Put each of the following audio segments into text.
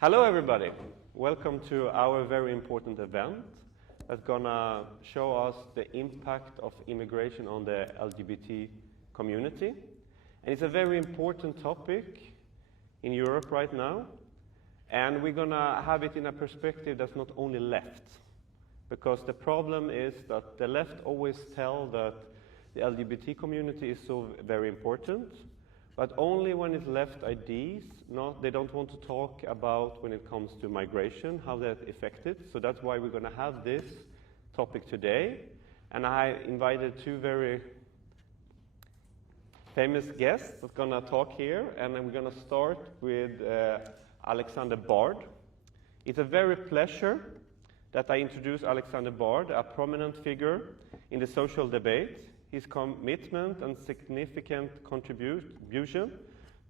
Hello everybody, welcome to our very important event that's gonna show us the impact of immigration on the LGBT community. And it's a very important topic in Europe right now, and we're gonna have it in a perspective that's not only left, because the problem is that the left always tell that the LGBT community is so very important, but only when it's left IDs, they don't want to talk about when it comes to migration, how that affected. So that's why we're going to have this topic today. And I invited two very famous guests that's going to talk here. And then we're going to start with Alexander Bard. It's a very pleasure that I introduce Alexander Bard, a prominent figure in the social debate. His commitment and significant contribution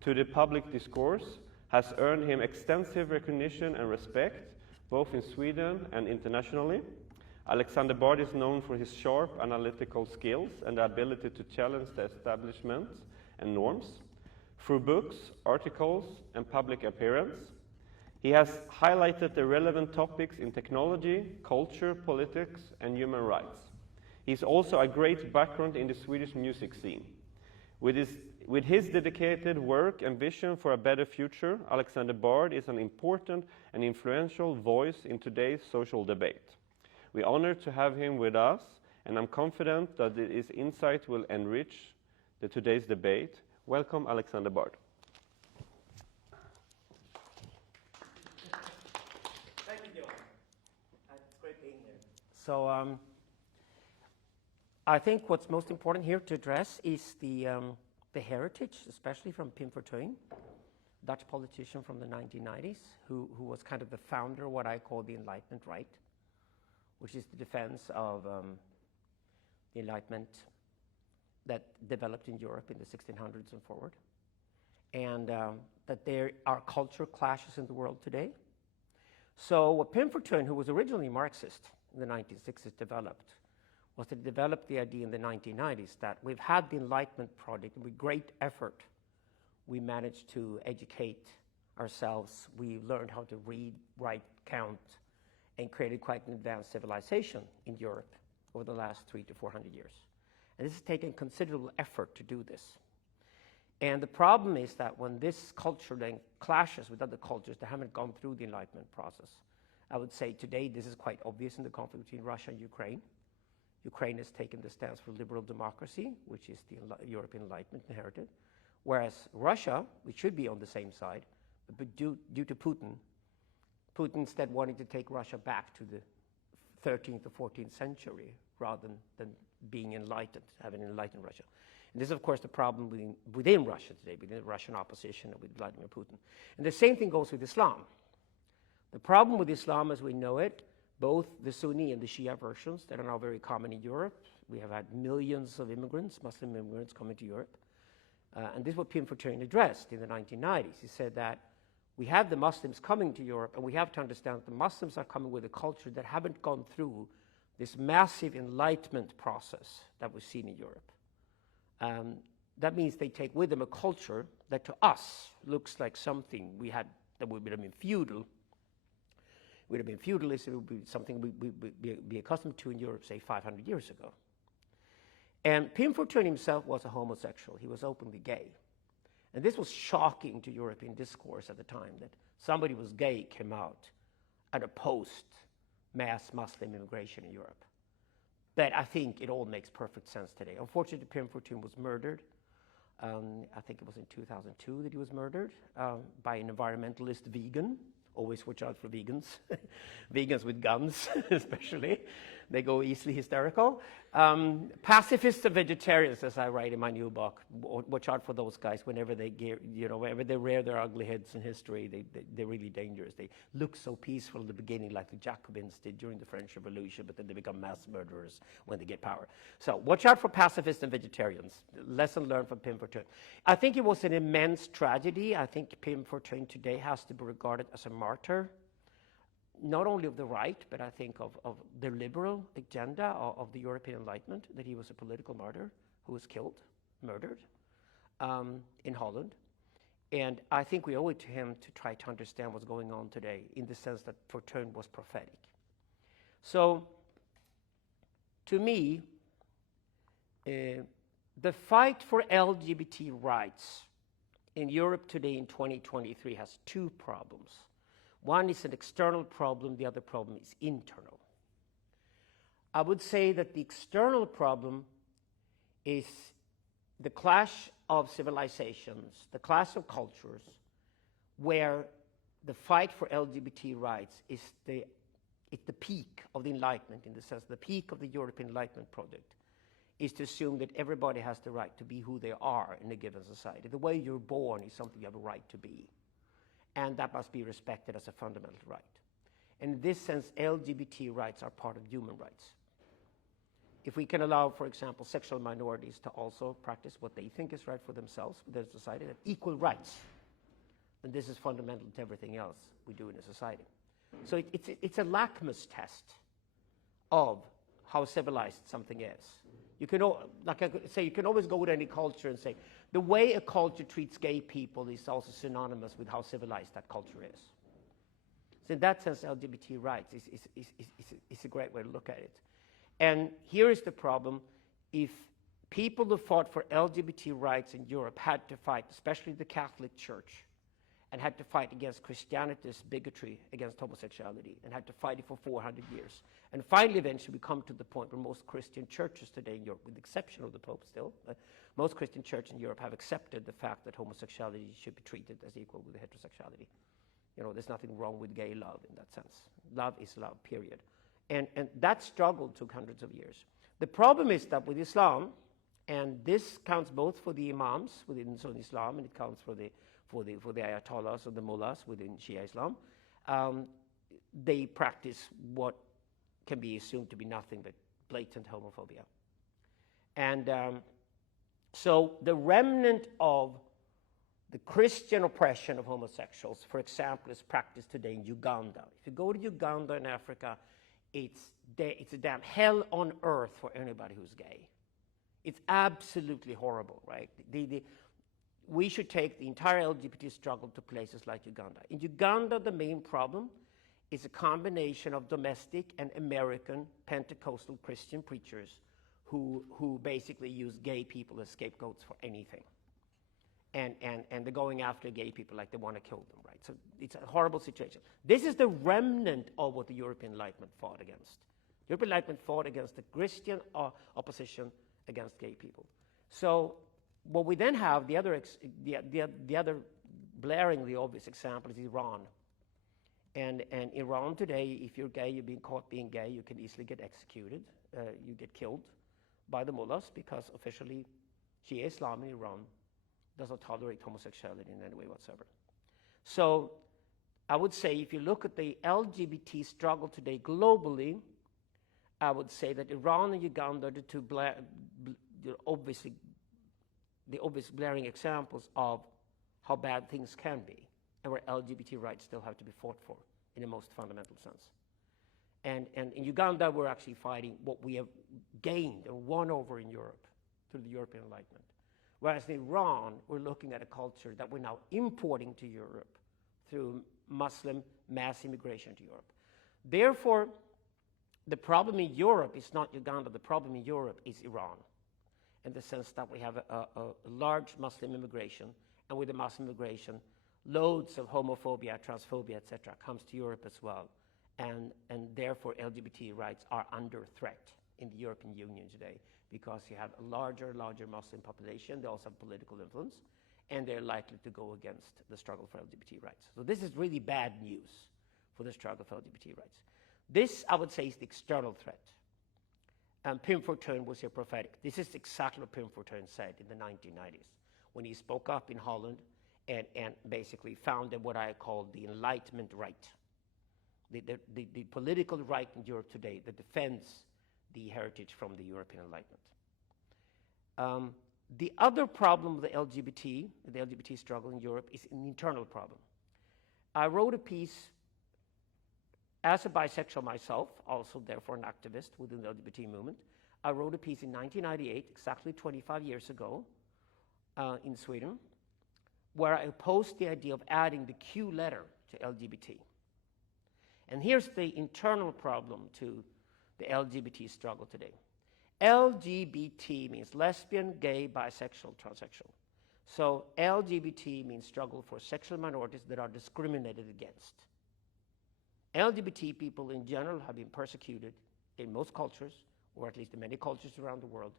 to the public discourse has earned him extensive recognition and respect, both in Sweden and internationally. Alexander Bard is known for his sharp analytical skills and the ability to challenge the establishment and norms. Through books, articles, and public appearance, he has highlighted the relevant topics in technology, culture, politics, and human rights. He's also a great background in the Swedish music scene. With his dedicated work and vision for a better future, Alexander Bard is an important and influential voice in today's social debate. We're honored to have him with us, and I'm confident that his insight will enrich today's debate. Welcome, Alexander Bard. Thank you, Johan. It's great being here. So, I think what's most important here to address is the heritage, especially from Pim Fortuyn, Dutch politician from the 1990s, who was kind of the founder of what I call the Enlightenment right, which is the defense of the Enlightenment that developed in Europe in the 1600s and forward, and that there are cultural clashes in the world today. So what Pim Fortuyn, who was originally Marxist in the 1960s, developed was to develop the idea in the 1990s that we've had the Enlightenment project, and with great effort, we managed to educate ourselves. We learned how to read, write, count, and created quite an advanced civilization in Europe over the last 300 to 400 years. And this has taken considerable effort to do this. And the problem is that when this culture then clashes with other cultures that haven't gone through the Enlightenment process, I would say today this is quite obvious in the conflict between Russia and Ukraine. Ukraine has taken the stance for liberal democracy, which is the European Enlightenment inherited, whereas Russia, which should be on the same side, but due to Putin instead wanting to take Russia back to the 13th or 14th century rather than being enlightened, having enlightened Russia. And this is, of course, the problem within Russia today, within the Russian opposition and with Vladimir Putin. And the same thing goes with Islam. The problem with Islam as we know it, both the Sunni and the Shia versions that are now very common in Europe. We have had millions of immigrants, Muslim immigrants, coming to Europe. And this is what Pim Fortuyn addressed in the 1990s. He said that we have the Muslims coming to Europe, and we have to understand that the Muslims are coming with a culture that haven't gone through this massive enlightenment process that we've seen in Europe. That means they take with them a culture that to us looks like something we had that would have been feudal. Would have been feudalism, it would be something we'd be accustomed to in Europe, say, 500 years ago. And Pim Fortuyn himself was a homosexual. He was openly gay. And this was shocking to European discourse at the time, that somebody who was gay came out and opposed mass Muslim immigration in Europe. But I think it all makes perfect sense today. Unfortunately, Pim Fortuyn was murdered. I think it was in 2002 that he was murdered by an environmentalist vegan. Always watch out for vegans. Vegans with guns, especially. They go easily hysterical. Pacifists and vegetarians, as I write in my new book, watch out for those guys whenever they whenever they rear their ugly heads in history. They're really dangerous. They look so peaceful in the beginning, like the Jacobins did during the French Revolution, but then they become mass murderers when they get power. So watch out for pacifists and vegetarians. Lesson learned from Pim Fortuyn. I think it was an immense tragedy. I think Pim Fortuyn today has to be regarded as a martyr, not only of the right, but I think of the liberal agenda of the European Enlightenment, that he was a political martyr who was killed, murdered in Holland. And I think we owe it to him to try to understand what's going on today, in the sense that Fortuyn was prophetic. So, to me, the fight for LGBT rights in Europe today in 2023 has two problems. One is an external problem, the other problem is internal. I would say that the external problem is the clash of civilizations, the clash of cultures, where the fight for LGBT rights is the peak of the Enlightenment, in the sense the peak of the European Enlightenment project is to assume that everybody has the right to be who they are in a given society. The way you're born is something you have a right to be, and that must be respected as a fundamental right. And in this sense, LGBT rights are part of human rights. If we can allow, for example, sexual minorities to also practice what they think is right for themselves within society, that equal rights, then this is fundamental to everything else we do in a society. So it's a lakmus test of how civilized something is. You can, like I could say, you can always go with any culture and say, the way a culture treats gay people is also synonymous with how civilized that culture is. So in that sense, LGBT rights is a great way to look at it. And here is the problem. If people who fought for LGBT rights in Europe had to fight, especially the Catholic Church, and had to fight against Christianity's bigotry against homosexuality, and had to fight it for 400 years. And finally, eventually, we come to the point where most Christian churches today in Europe, with the exception of the Pope still, most Christian churches in Europe have accepted the fact that homosexuality should be treated as equal with heterosexuality. You know, there's nothing wrong with gay love in that sense. Love is love, period. And that struggle took hundreds of years. The problem is that with Islam, and this counts both for the imams within Sunni Islam, and it counts for the ayatollahs or the mullahs within Shia Islam, they practice what can be assumed to be nothing but blatant homophobia. And so the remnant of the Christian oppression of homosexuals, for example, is practiced today in Uganda. If you go to Uganda in Africa, it's a damn hell on earth for anybody who's gay. It's absolutely horrible, right? We should take the entire LGBT struggle to places like Uganda. In Uganda, the main problem is a combination of domestic and American Pentecostal Christian preachers who basically use gay people as scapegoats for anything. And they're going after gay people like they want to kill them, right? So it's a horrible situation. This is the remnant of what the European Enlightenment fought against. The European Enlightenment fought against the Christian opposition against gay people. So what we then have, the other blaringly obvious example is Iran. And Iran today, if you're gay, you're being caught being gay, you can easily get executed. You get killed by the mullahs, because officially Shia Islam in Iran does not tolerate homosexuality in any way whatsoever. So I would say, if you look at the LGBT struggle today globally, I would say that Iran and Uganda are the two obvious blaring examples of how bad things can be, and where LGBT rights still have to be fought for in the most fundamental sense. And in Uganda, we're actually fighting what we have gained or won over in Europe through the European Enlightenment. Whereas in Iran, we're looking at a culture that we're now importing to Europe through Muslim mass immigration to Europe. Therefore, the problem in Europe is not Uganda. The problem in Europe is Iran, in the sense that we have a large Muslim immigration, and with the Muslim immigration, loads of homophobia, transphobia, etc., comes to Europe as well. And therefore, LGBT rights are under threat in the European Union today, because you have a larger Muslim population. They also have political influence, and they're likely to go against the struggle for LGBT rights. So this is really bad news for the struggle for LGBT rights. This, I would say, is the external threat. And Pim Fortuyn was here prophetic. This is exactly what Pim Fortuyn said in the 1990s, when he spoke up in Holland and basically founded what I call the Enlightenment right, the political right in Europe today that defends the heritage from the European Enlightenment. The other problem with the LGBT struggle in Europe, is an internal problem. I wrote a piece as a bisexual myself, also therefore an activist within the LGBT movement. I wrote a piece in 1998, exactly 25 years ago, in Sweden, where I opposed the idea of adding the Q letter to LGBT. And here's the internal problem to the LGBT struggle today. LGBT means lesbian, gay, bisexual, transsexual. So LGBT means struggle for sexual minorities that are discriminated against. LGBT people in general have been persecuted in most cultures, or at least in many cultures around the world,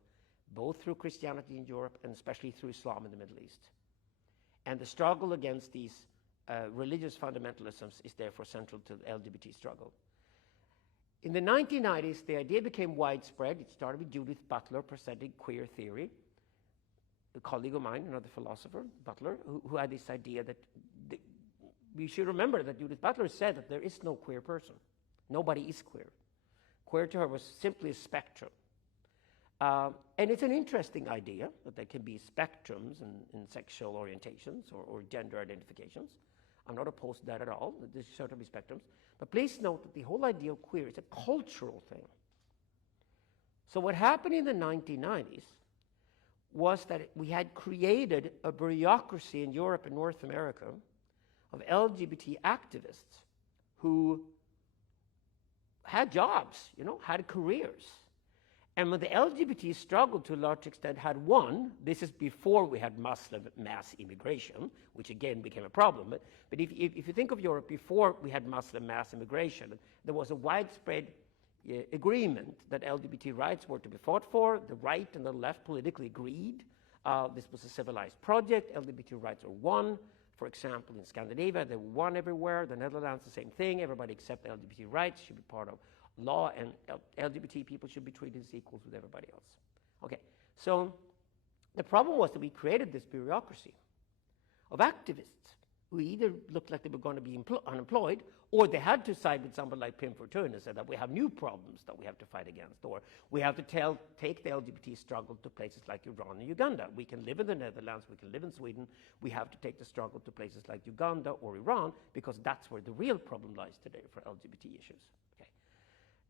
both through Christianity in Europe and especially through Islam in the Middle East. And the struggle against these religious fundamentalisms is therefore central to the LGBT struggle. In the 1990s, the idea became widespread. It started with Judith Butler presenting queer theory. A colleague of mine, another philosopher, Butler, who had this idea that we should remember that Judith Butler said that there is no queer person. Nobody is queer. Queer to her was simply a spectrum. And it's an interesting idea that there can be spectrums in sexual orientations or gender identifications. I'm not opposed to that at all. There should certainly be spectrums. But please note that the whole idea of queer is a cultural thing. So what happened in the 1990s was that we had created a bureaucracy in Europe and North America of LGBT activists who had jobs, had careers. And when the LGBT struggle to a large extent had won, this is before we had Muslim mass immigration, which again became a problem. But if you think of Europe before we had Muslim mass immigration, there was a widespread agreement that LGBT rights were to be fought for. The right and the left politically agreed. This was a civilized project. LGBT rights are won. For example, in Scandinavia, they were won everywhere. The Netherlands, the same thing. Everybody except LGBT rights should be part of law, and LGBT people should be treated as equals with everybody else. Okay, so the problem was that we created this bureaucracy of activists who either looked like they were going to be unemployed, or they had to side with someone like Pim Fortuyn and said that we have new problems that we have to fight against, or we have to take the LGBT struggle to places like Iran and Uganda. We can live in the Netherlands, we can live in Sweden, we have to take the struggle to places like Uganda or Iran, because that's where the real problem lies today for LGBT issues.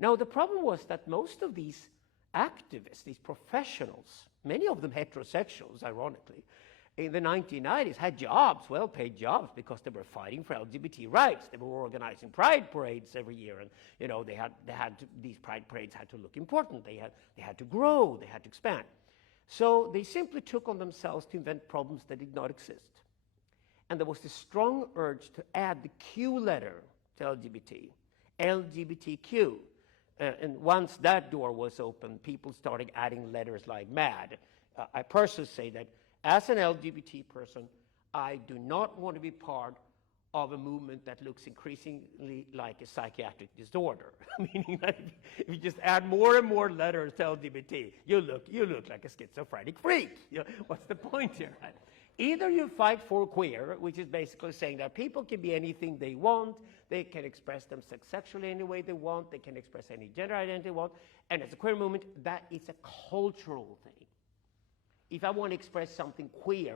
Now, the problem was that most of these activists, these professionals, many of them heterosexuals, ironically, in the 1990s had jobs, well-paid jobs, because they were fighting for LGBT rights. They were organizing pride parades every year, and these pride parades had to look important. They had to grow, they had to expand. So they simply took on themselves to invent problems that did not exist. And there was this strong urge to add the Q letter to LGBT, LGBTQ. And once that door was open, people started adding letters like mad. I personally say that as an LGBT person, I do not want to be part of a movement that looks increasingly like a psychiatric disorder. Meaning that if you just add more and more letters to LGBT, you look like a schizophrenic freak. What's the point here? Right? Either you fight for queer, which is basically saying that people can be anything they want, they can express themselves sexually any way they want, they can express any gender identity they want, and as a queer movement, that is a cultural thing. If I want to express something queer,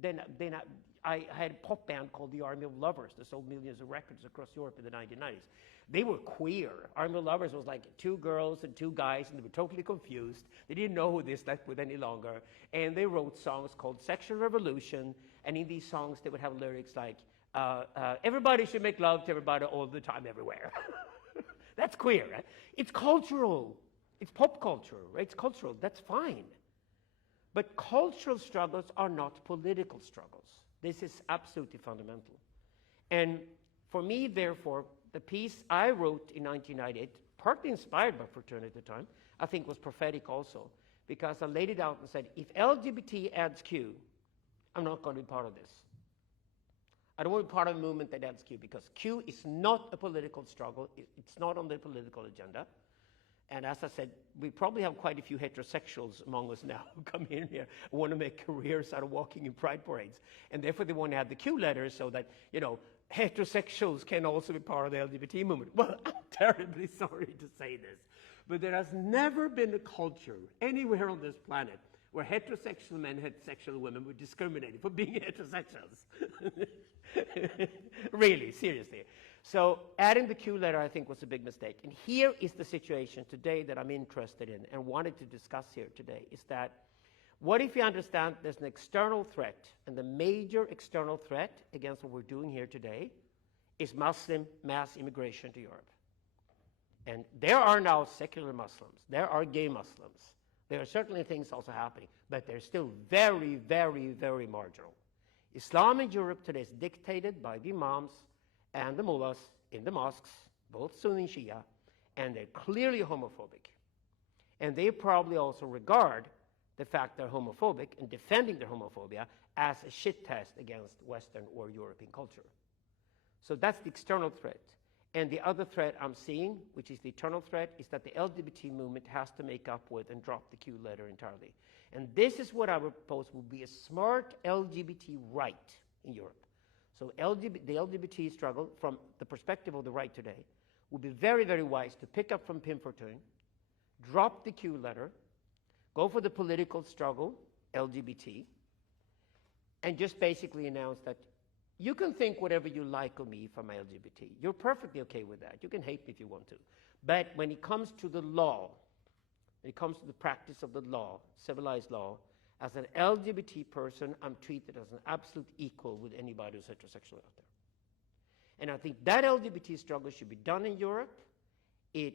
then I had a pop band called the Army of Lovers that sold millions of records across Europe in the 1990s. They were queer. Army of Lovers was like 2 girls and 2 guys, and they were totally confused. They didn't know who they slept with any longer. And they wrote songs called Sexual Revolution, and in these songs they would have lyrics like, everybody should make love to everybody all the time, everywhere. That's queer, right? It's cultural. It's pop culture, right? It's cultural. That's fine. But cultural struggles are not political struggles. This is absolutely fundamental. And for me, therefore, the piece I wrote in 1998, partly inspired by Fortuyn at the time, I think was prophetic also, because I laid it out and said, if LGBT adds Q, I'm not going to be part of this. I don't want to be part of a movement that adds Q, because Q is not a political struggle. It's not on the political agenda. And as I said, we probably have quite a few heterosexuals among us now who come in here and want to make careers out of walking in pride parades. And therefore, they want to add the Q letters so that, heterosexuals can also be part of the LGBT movement. Well, I'm terribly sorry to say this, but there has never been a culture anywhere on this planet where heterosexual men and heterosexual women were discriminated for being heterosexuals. Really, seriously. So adding the Q letter, I think, was a big mistake. And here is the situation today that I'm interested in and wanted to discuss here today, is that What if you understand there's an external threat, and the major external threat against what we're doing here today is Muslim mass immigration to Europe. And there are now secular Muslims, there are gay Muslims, there are certainly things also happening, but they're still very, very, very marginal. Islam in Europe today is dictated by the imams and the mullahs in the mosques, both Sunni and Shia, and they're clearly homophobic. And they probably also regard the fact they're homophobic and defending their homophobia as a shit test against Western or European culture. So that's the external threat. And the other threat I'm seeing, which is the internal threat, is that the LGBT movement has to make up with and drop the Q letter entirely. And this is what I would propose will be a smart LGBT right in Europe. So the LGBT struggle, from the perspective of the right today, would be very, very wise to pick up from Pim Fortuyn, drop the Q letter, go for the political struggle, LGBT, and just basically announce that you can think whatever you like of me if I'm LGBT. You're perfectly okay with that. You can hate me if you want to. But when it comes to the law, when it comes to the practice of the law, civilized law, as an LGBT person, I'm treated as an absolute equal with anybody who's heterosexual out there. And I think that LGBT struggle should be done in Europe. It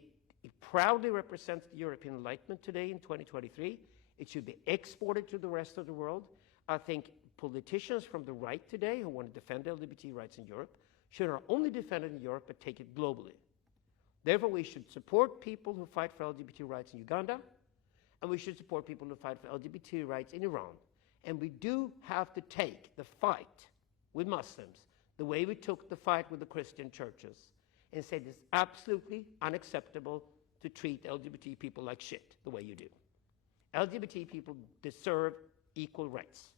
proudly represents the European Enlightenment today in 2023. It should be exported to the rest of the world. I think politicians from the right today who want to defend LGBT rights in Europe should not only defend it in Europe, but take it globally. Therefore, we should support people who fight for LGBT rights in Uganda, and we should support people who fight for LGBT rights in Iran. And we do have to take the fight with Muslims the way we took the fight with the Christian churches and say it's absolutely unacceptable to treat LGBT people like shit the way you do. LGBT people deserve equal rights.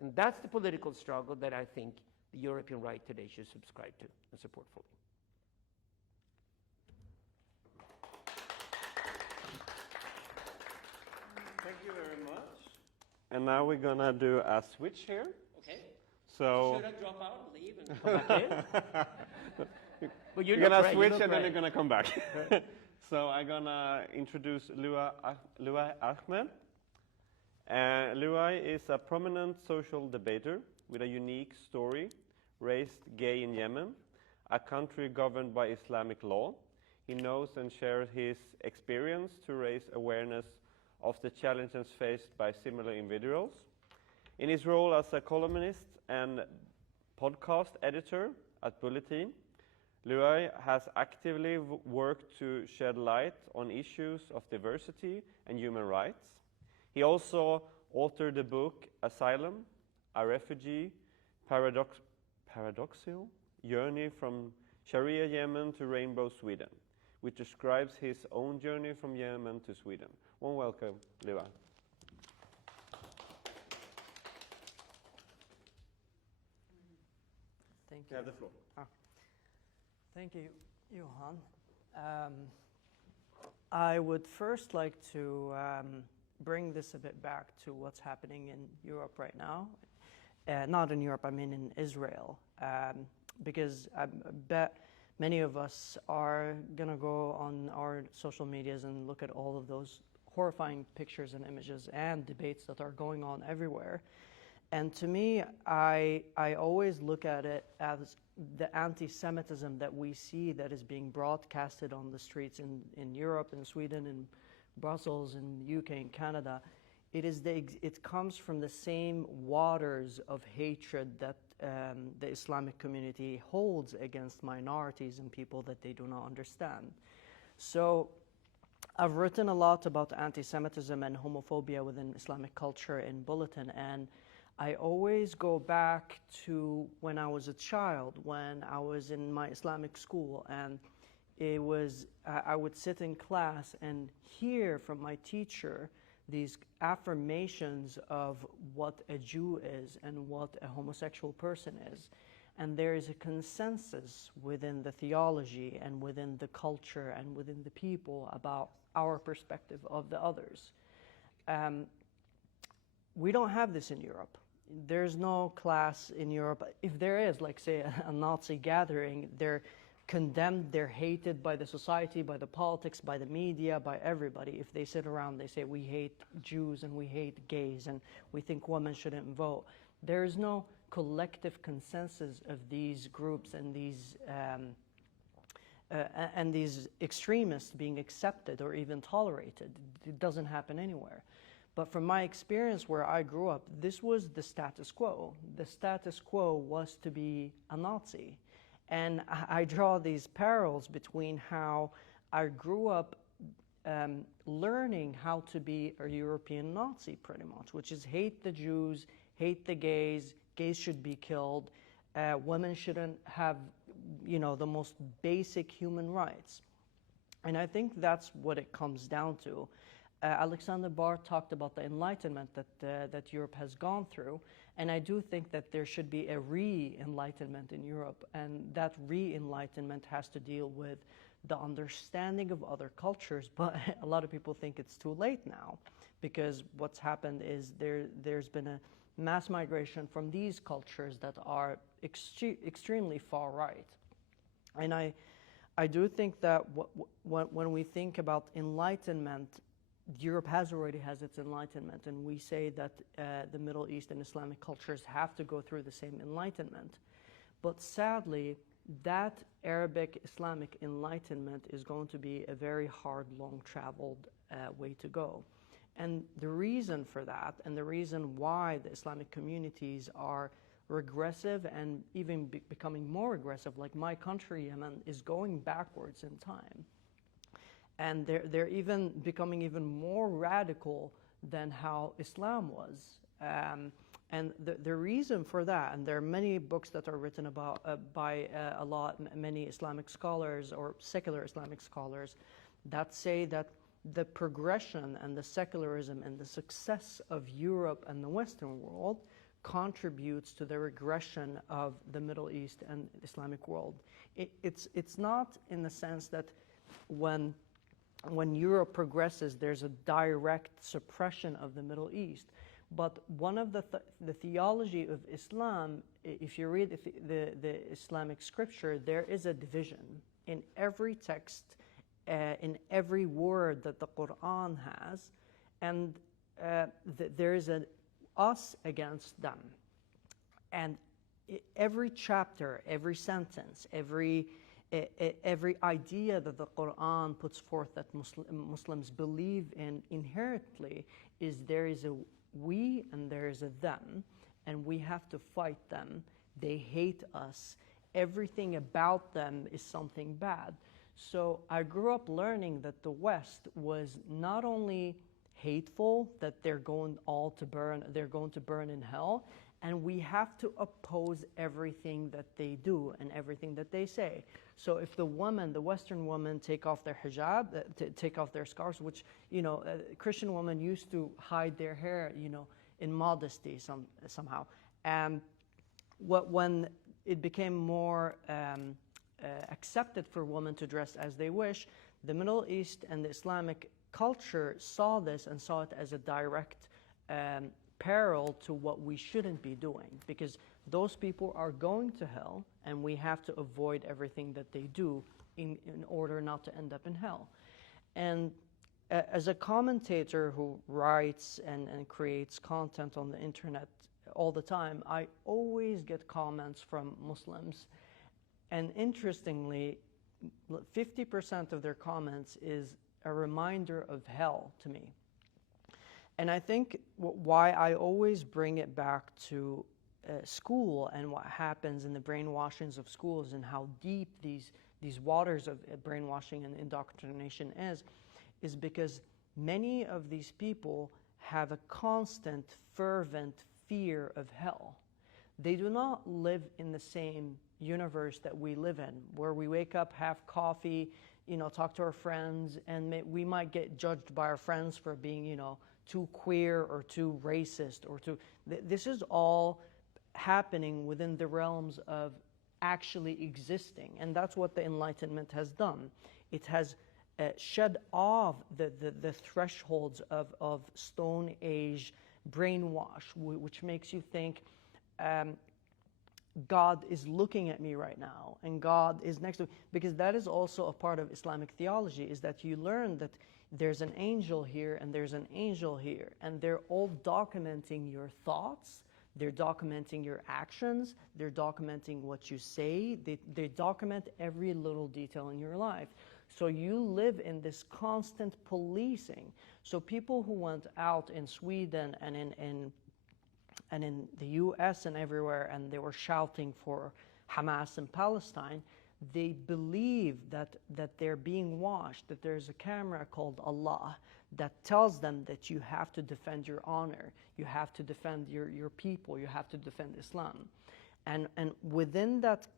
And that's the political struggle that I think the European right today should subscribe to and support fully. Thank you very much. And now we're going to do a switch here. Okay. So should I drop out and leave and come back in? Well, you're going to switch and then you're going to come back. So I'm going to introduce Luai Ahmed. Luai is a prominent social debater with a unique story, raised gay in Yemen, a country governed by Islamic law. He knows and shares his experience to raise awareness of the challenges faced by similar individuals. In his role as a columnist and podcast editor at Bulletin, Luai has actively worked to shed light on issues of diversity and human rights. He also authored the book Asylum, a Refugee Paradoxical Journey from Sharia Yemen to Rainbow Sweden, which describes his own journey from Yemen to Sweden. Warm welcome, Luai. Thank you. You have the floor. Thank you, Johan. I would first like to bring this a bit back to what's happening in Europe right now. Not in Europe, I mean in Israel. Because I bet many of us are going to go on our social medias and look at all of those horrifying pictures and images and debates that are going on everywhere. And to me, I always look at it as the anti-Semitism that we see that is being broadcasted on the streets in Europe, in Sweden, in Brussels, in the UK, in Canada. It comes from the same waters of hatred that the Islamic community holds against minorities and people that they do not understand. So I've written a lot about anti-Semitism and homophobia within Islamic culture in Bulletin, and I always go back to when I was a child, when I was in my Islamic school, and I would sit in class and hear from my teacher these affirmations of what a Jew is and what a homosexual person is. And there is a consensus within the theology and within the culture and within the people about our perspective of the others. We don't have this in Europe. There's no class in Europe. If there is, like say, a Nazi gathering, condemned, they're hated by the society, by the politics, by the media, by everybody. If they sit around, they say, we hate Jews and we hate gays and we think women shouldn't vote. There is no collective consensus of these groups and these extremists being accepted or even tolerated. It doesn't happen anywhere. But from my experience where I grew up, this was the status quo. The status quo was to be a Nazi. And I draw these parallels between how I grew up learning how to be a European Nazi, pretty much, which is hate the Jews, hate the gays, gays should be killed, women shouldn't have, the most basic human rights. And I think that's what it comes down to. Alexander Bard talked about the enlightenment that Europe has gone through, and I do think that there should be a re-enlightenment in Europe, and that re-enlightenment has to deal with the understanding of other cultures, but a lot of people think it's too late now, because what's happened is there's been a mass migration from these cultures that are extremely far right. And I do think that when we think about enlightenment, Europe already has its enlightenment, and we say that the Middle East and Islamic cultures have to go through the same enlightenment. But sadly, that Arabic Islamic enlightenment is going to be a very hard, long-traveled way to go. And the reason for that, and the reason why the Islamic communities are regressive and even becoming more regressive, like my country, Yemen, is going backwards in time. And they're even becoming even more radical than how Islam was. And the reason for that, and there are many books that are written about by many Islamic scholars or secular Islamic scholars that say that the progression and the secularism and the success of Europe and the Western world contributes to the regression of the Middle East and Islamic world. It's not in the sense that when Europe progresses, there's a direct suppression of the Middle East. But one of the theology of Islam, if you read the Islamic scripture, there is a division in every text, in every word that the Quran has, and there is an us against them. And every chapter, every sentence, every idea that the Quran puts forth that Muslims believe in inherently is there is a we and there is a them, and we have to fight them. They hate us. Everything about them is something bad. So I grew up learning that the West was not only hateful, that they're going to burn in hell, and we have to oppose everything that they do and everything that they say. So if the Western women take off their hijab, take off their scarves, which, Christian women used to hide their hair, in modesty somehow. And when it became more accepted for women to dress as they wish, the Middle East and the Islamic culture saw this and saw it as a direct parallel to what we shouldn't be doing, because those people are going to hell, and we have to avoid everything that they do in order not to end up in hell. And as a commentator who writes and creates content on the internet all the time, I always get comments from Muslims. And interestingly, 50% of their comments is a reminder of hell to me. And I think why I always bring it back to school and what happens in the brainwashings of schools and how deep these waters of brainwashing and indoctrination is because many of these people have a constant, fervent fear of hell. They do not live in the same universe that we live in, where we wake up, have coffee, talk to our friends, and we might get judged by our friends for being, too queer or too racist or too... This is all happening within the realms of actually existing, and that's what the Enlightenment has done. It has shed off the thresholds of Stone Age brainwash, which makes you think God is looking at me right now and God is next to me, because that is also a part of Islamic theology, is that you learn that there's an angel here and there's an angel here, and they're all documenting your thoughts, they're documenting your actions, they're documenting what you say, they document every little detail in your life. So you live in this constant policing. So people who went out in Sweden and in the US and everywhere, and they were shouting for Hamas in Palestine, they believe that they're being watched, that there's a camera called Allah that tells them that you have to defend your honor, you have to defend your people, you have to defend Islam. And within that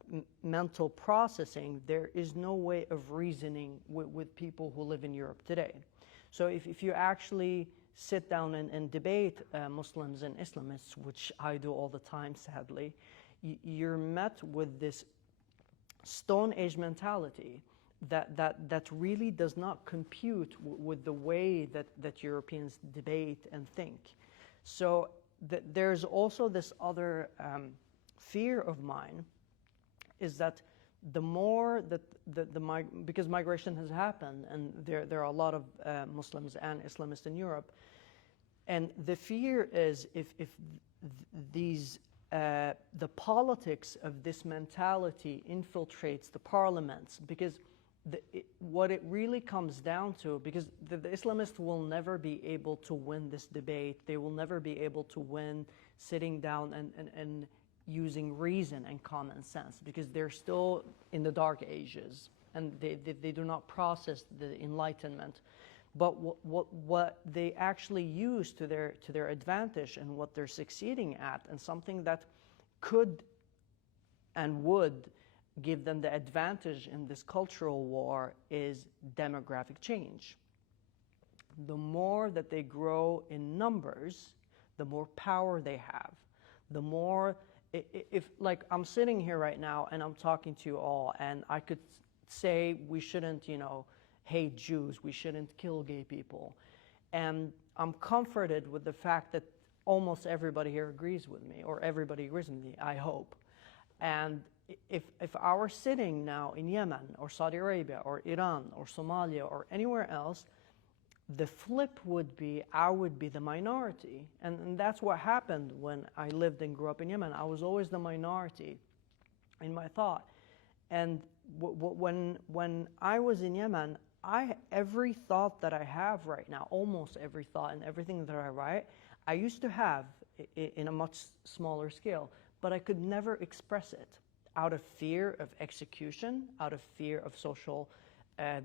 mental processing, there is no way of reasoning with people who live in Europe today. So if you actually sit down and debate Muslims and Islamists, which I do all the time, sadly, you're met with this Stone Age mentality that really does not compute with the way that Europeans debate and think. So there's also this other fear of mine, is that the more that because migration has happened and there are a lot of Muslims and Islamists in Europe, and the fear is if these the politics of this mentality infiltrates the parliaments, because what it really comes down to, because the Islamists will never be able to win this debate, they will never be able to win sitting down and using reason and common sense, because they're still in the dark ages and they do not process the Enlightenment. But what they actually use to their advantage and what they're succeeding at, and something that could and would give them the advantage in this cultural war, is demographic change. The more that they grow in numbers, the more power they have. The more, if like I'm sitting here right now and I'm talking to you all, and I could say we shouldn't, hate Jews, we shouldn't kill gay people. And I'm comforted with the fact that almost everybody here agrees with me, or everybody agrees with me, I hope. And if I were sitting now in Yemen, or Saudi Arabia, or Iran, or Somalia, or anywhere else, the flip would be I would be the minority. And that's what happened when I lived and grew up in Yemen. I was always the minority in my thought. And when I was in Yemen, every thought that I have right now, almost every thought and everything that I write, I used to have in a much smaller scale, but I could never express it out of fear of execution, out of fear of social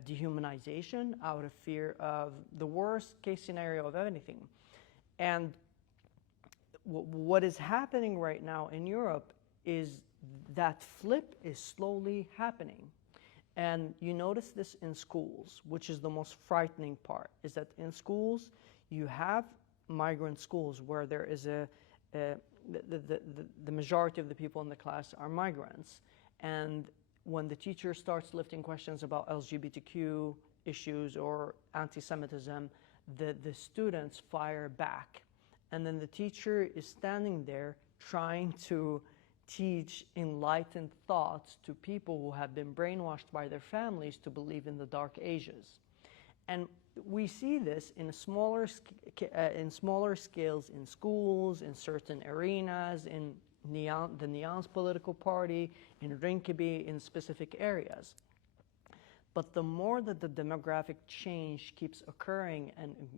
dehumanization, out of fear of the worst case scenario of anything. And what is happening right now in Europe is that flip is slowly happening. And you notice this in schools, which is the most frightening part, is that in schools, you have migrant schools where there is the majority of the people in the class are migrants. And when the teacher starts lifting questions about LGBTQ issues or anti-Semitism, the students fire back. And then the teacher is standing there trying to teach enlightened thoughts to people who have been brainwashed by their families to believe in the dark ages. And we see this in smaller scales in schools, in certain arenas, in the Neon's political party, in Rinkeby, in specific areas. But the more that the demographic change keeps occurring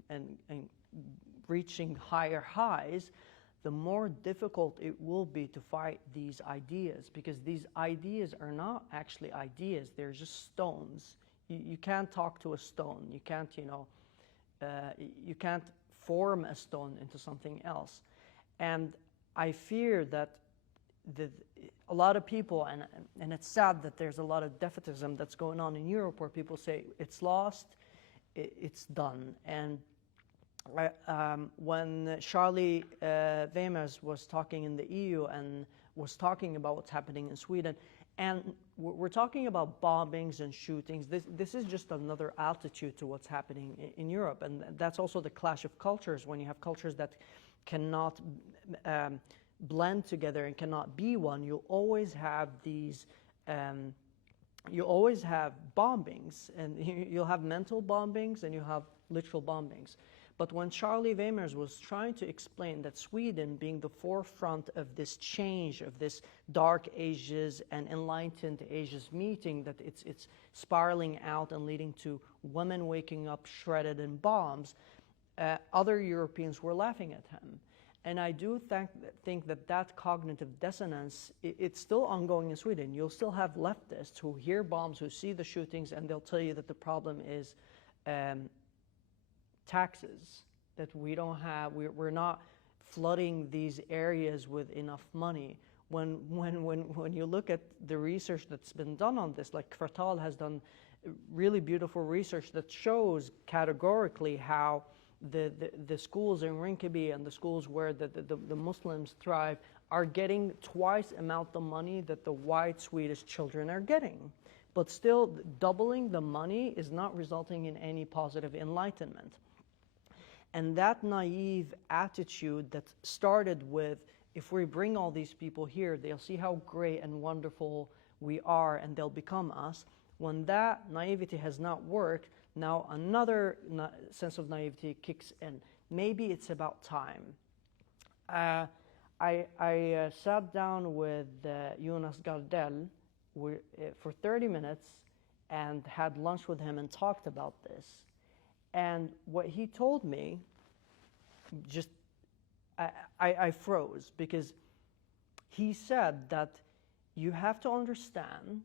and reaching higher highs, the more difficult it will be to fight these ideas, because these ideas are not actually ideas, they're just stones. You can't talk to a stone. You can't, you can't form a stone into something else. And I fear that a lot of people, and it's sad that there's a lot of defeatism that's going on in Europe, where people say it's lost, it's done. And when Charlie Weimers was talking in the EU and was talking about what's happening in Sweden, and we're talking about bombings and shootings. This is just another altitude to what's happening in Europe. And that's also the clash of cultures, when you have cultures that cannot blend together and cannot be one, you'll always have these, you always have bombings, and you'll have mental bombings and you have literal bombings. But when Charlie Weimers was trying to explain that Sweden, being the forefront of this change, of this dark ages and enlightened ages meeting, that it's spiraling out and leading to women waking up shredded in bombs, other Europeans were laughing at him. And I do think that cognitive dissonance, it's still ongoing in Sweden. You'll still have leftists who hear bombs, who see the shootings, and they'll tell you that the problem is taxes, that we don't have, we're not flooding these areas with enough money. When you look at the research that's been done on this, like Kvartal has done really beautiful research that shows categorically how the schools in Rinkeby and the schools where the Muslims thrive are getting twice amount the money that the white Swedish children are getting. But still, doubling the money is not resulting in any positive enlightenment. And that naive attitude that started with, if we bring all these people here, they'll see how great and wonderful we are and they'll become us. When that naivety has not worked, now another sense of naivety kicks in. Maybe it's about time. I sat down with Jonas Gardell for 30 minutes and had lunch with him and talked about this. And what he told me, just I froze, because he said that you have to understand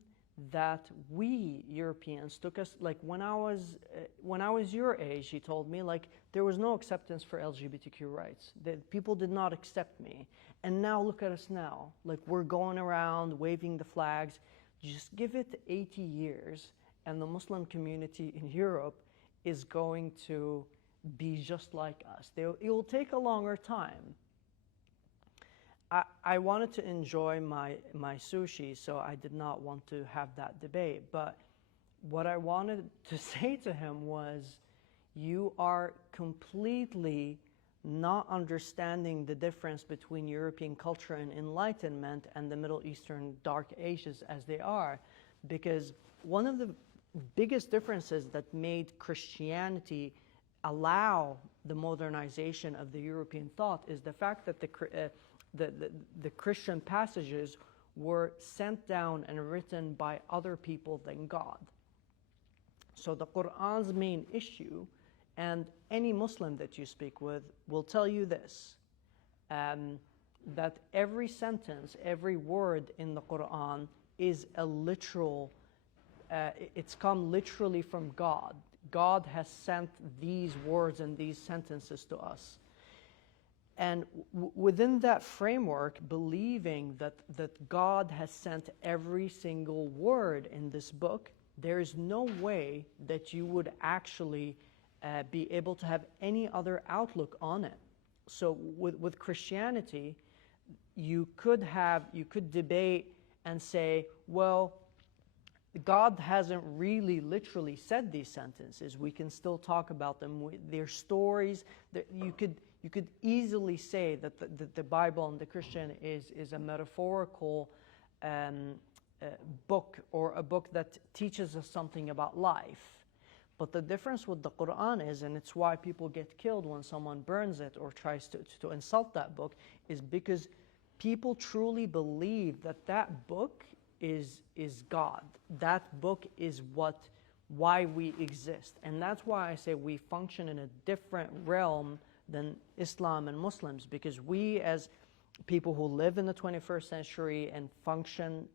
that we Europeans took us, like when I was your age, he told me, like there was no acceptance for LGBTQ rights. That people did not accept me. And now look at us now, like we're going around waving the flags. Just give it 80 years and the Muslim community in Europe is going to be just like us. It will take a longer time. I wanted to enjoy my sushi, so I did not want to have that debate. But what I wanted to say to him was, you are completely not understanding the difference between European culture and enlightenment and the Middle Eastern dark ages as they are. Because one of the biggest differences that made Christianity allow the modernization of the European thought is the fact that the Christian passages were sent down and written by other people than God. So the Quran's main issue, and any Muslim that you speak with will tell you this, that every sentence, every word in the Quran is a literal, it's come literally from God. God has sent these words and these sentences to us. And within that framework, believing that God has sent every single word in this book, there is no way that you would actually be able to have any other outlook on it. So with Christianity, you could debate and say, well, God hasn't really literally said these sentences. We can still talk about them. They're stories. You could easily say that the Bible and the Christian is a metaphorical book, or a book that teaches us something about life. But the difference with the Quran is, and it's why people get killed when someone burns it or tries to insult that book, is because people truly believe that book is God. That book is why we exist. And that's why I say we function in a different realm than Islam and Muslims, because we as people who live in the 21st century and function,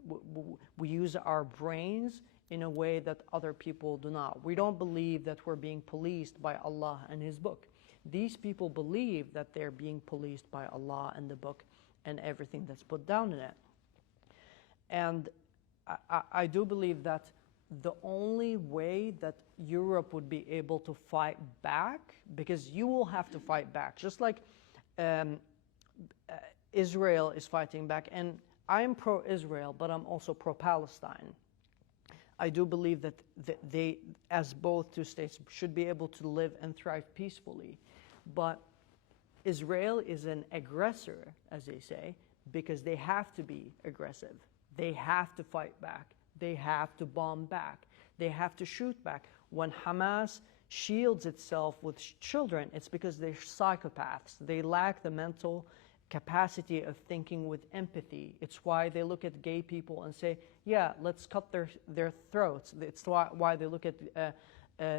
we use our brains in a way that other people do not. We don't believe that we're being policed by Allah and His book. These people believe that they're being policed by Allah and the book and everything that's put down in it. And I do believe that the only way that Europe would be able to fight back, because you will have to fight back, just like Israel is fighting back, and I am pro-Israel, but I'm also pro-Palestine. I do believe that they, as both two states, should be able to live and thrive peacefully. But Israel is an aggressor, as they say, because they have to be aggressive. They have to fight back. They have to bomb back. They have to shoot back. When Hamas shields itself with children, it's because they're psychopaths. They lack the mental capacity of thinking with empathy. It's why they look at gay people and say, yeah, let's cut their throats. It's why they look at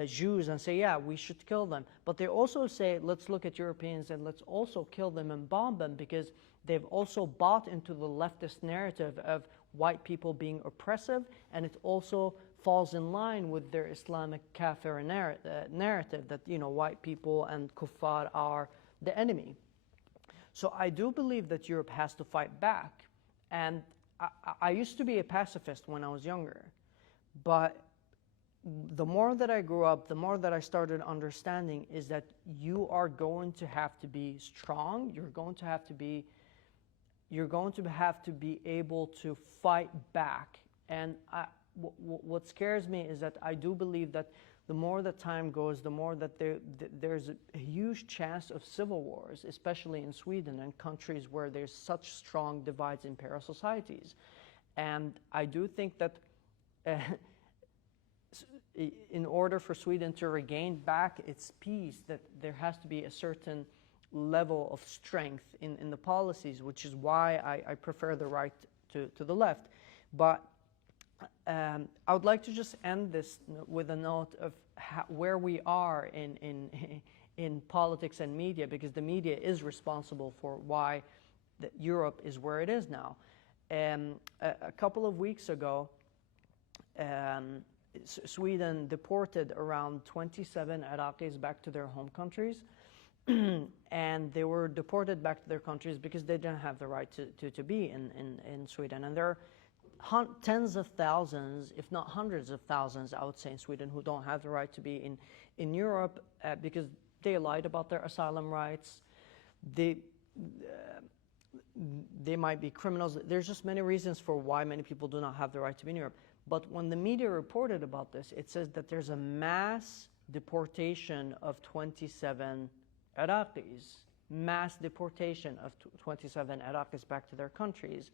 Jews and say, yeah, we should kill them. But they also say, let's look at Europeans and let's also kill them and bomb them, because they've also bought into the leftist narrative of white people being oppressive, and it also falls in line with their Islamic kafir narrative that, white people and kuffar are the enemy. So I do believe that Europe has to fight back. And I used to be a pacifist when I was younger. But the more that I grew up, the more that I started understanding is that you are going to have to be strong. You're going to have to be able to fight back. And what scares me is that I do believe that the more that time goes, the more that there's a huge chance of civil wars, especially in Sweden and countries where there's such strong divides in pair societies. And I do think that in order for Sweden to regain back its peace, that there has to be a certain level of strength in the policies, which is why I prefer the right to the left. But I would like to just end this with a note of where we are in politics and media, because the media is responsible for why Europe is where it is now. A couple of weeks ago, Sweden deported around 27 Iraqis back to their home countries. And they were deported back to their countries because they didn't have the right to be in Sweden. And there are tens of thousands, if not hundreds of thousands, I would say, in Sweden who don't have the right to be in Europe because they lied about their asylum rights. They might be criminals. There's just many reasons for why many people do not have the right to be in Europe. But when the media reported about this, it says that there's a mass deportation of 27 Iraqis, mass deportation of 27 Iraqis back to their countries.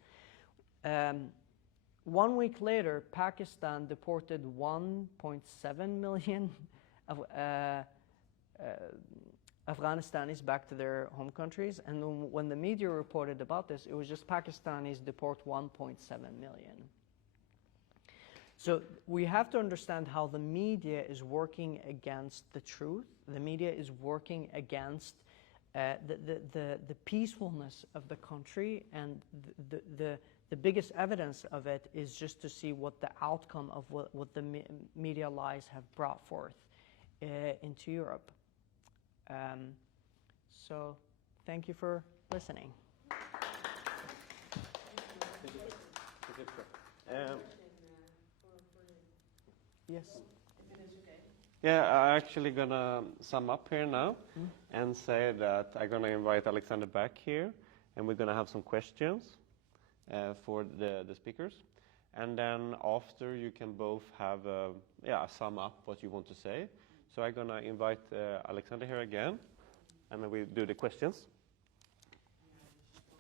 1 week later, Pakistan deported 1.7 million of Afghanistan back to their home countries. And when the media reported about this, it was just Pakistanis deport 1.7 million. So we have to understand how the media is working against the truth. The media is working against the peacefulness of the country, and the biggest evidence of it is just to see what the outcome of what the media lies have brought forth into Europe. So thank you for listening. Yes. Yeah, I'm actually gonna sum up here now and say that I'm gonna invite Alexander back here, and we're gonna have some questions for the speakers, and then after you can both have sum up what you want to say. So I'm gonna invite Alexander here again, and then we do the questions.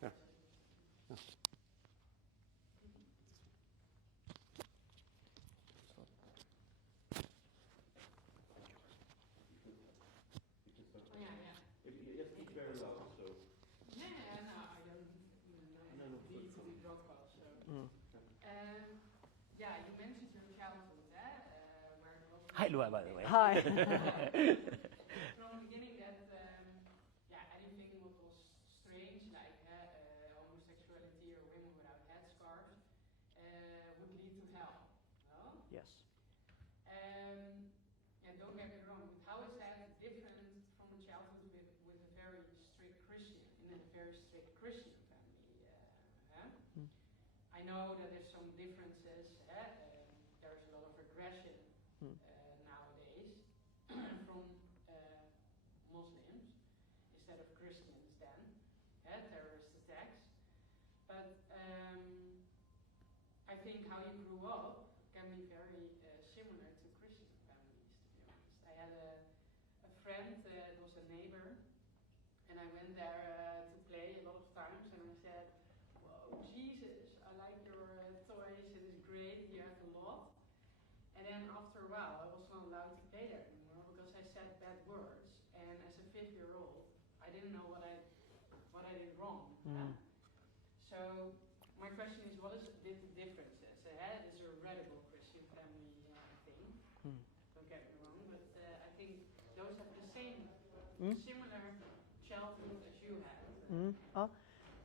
Yeah. Yeah. Hi, Luai, by the way. Hi. From the beginning that, anything what was strange, like homosexuality or women without headscarves, would lead to hell. No? Yes. And don't get me wrong, but how is that different from a childhood with a very strict Christian, in a very strict Christian family? I know that there's some differences. There's a lot of aggression. Nowadays from Muslims instead of Christians then, terrorist attacks. But I think how you grew up can be very similar to Christian families, to be honest. I had a friend that was a neighbor, and I went there to play a lot of times, and I said, didn't know what I did wrong. So my question is, what is the differences? Is there a radical Christian family thing? Don't get me wrong, but I think those have the same similar childhood as you had.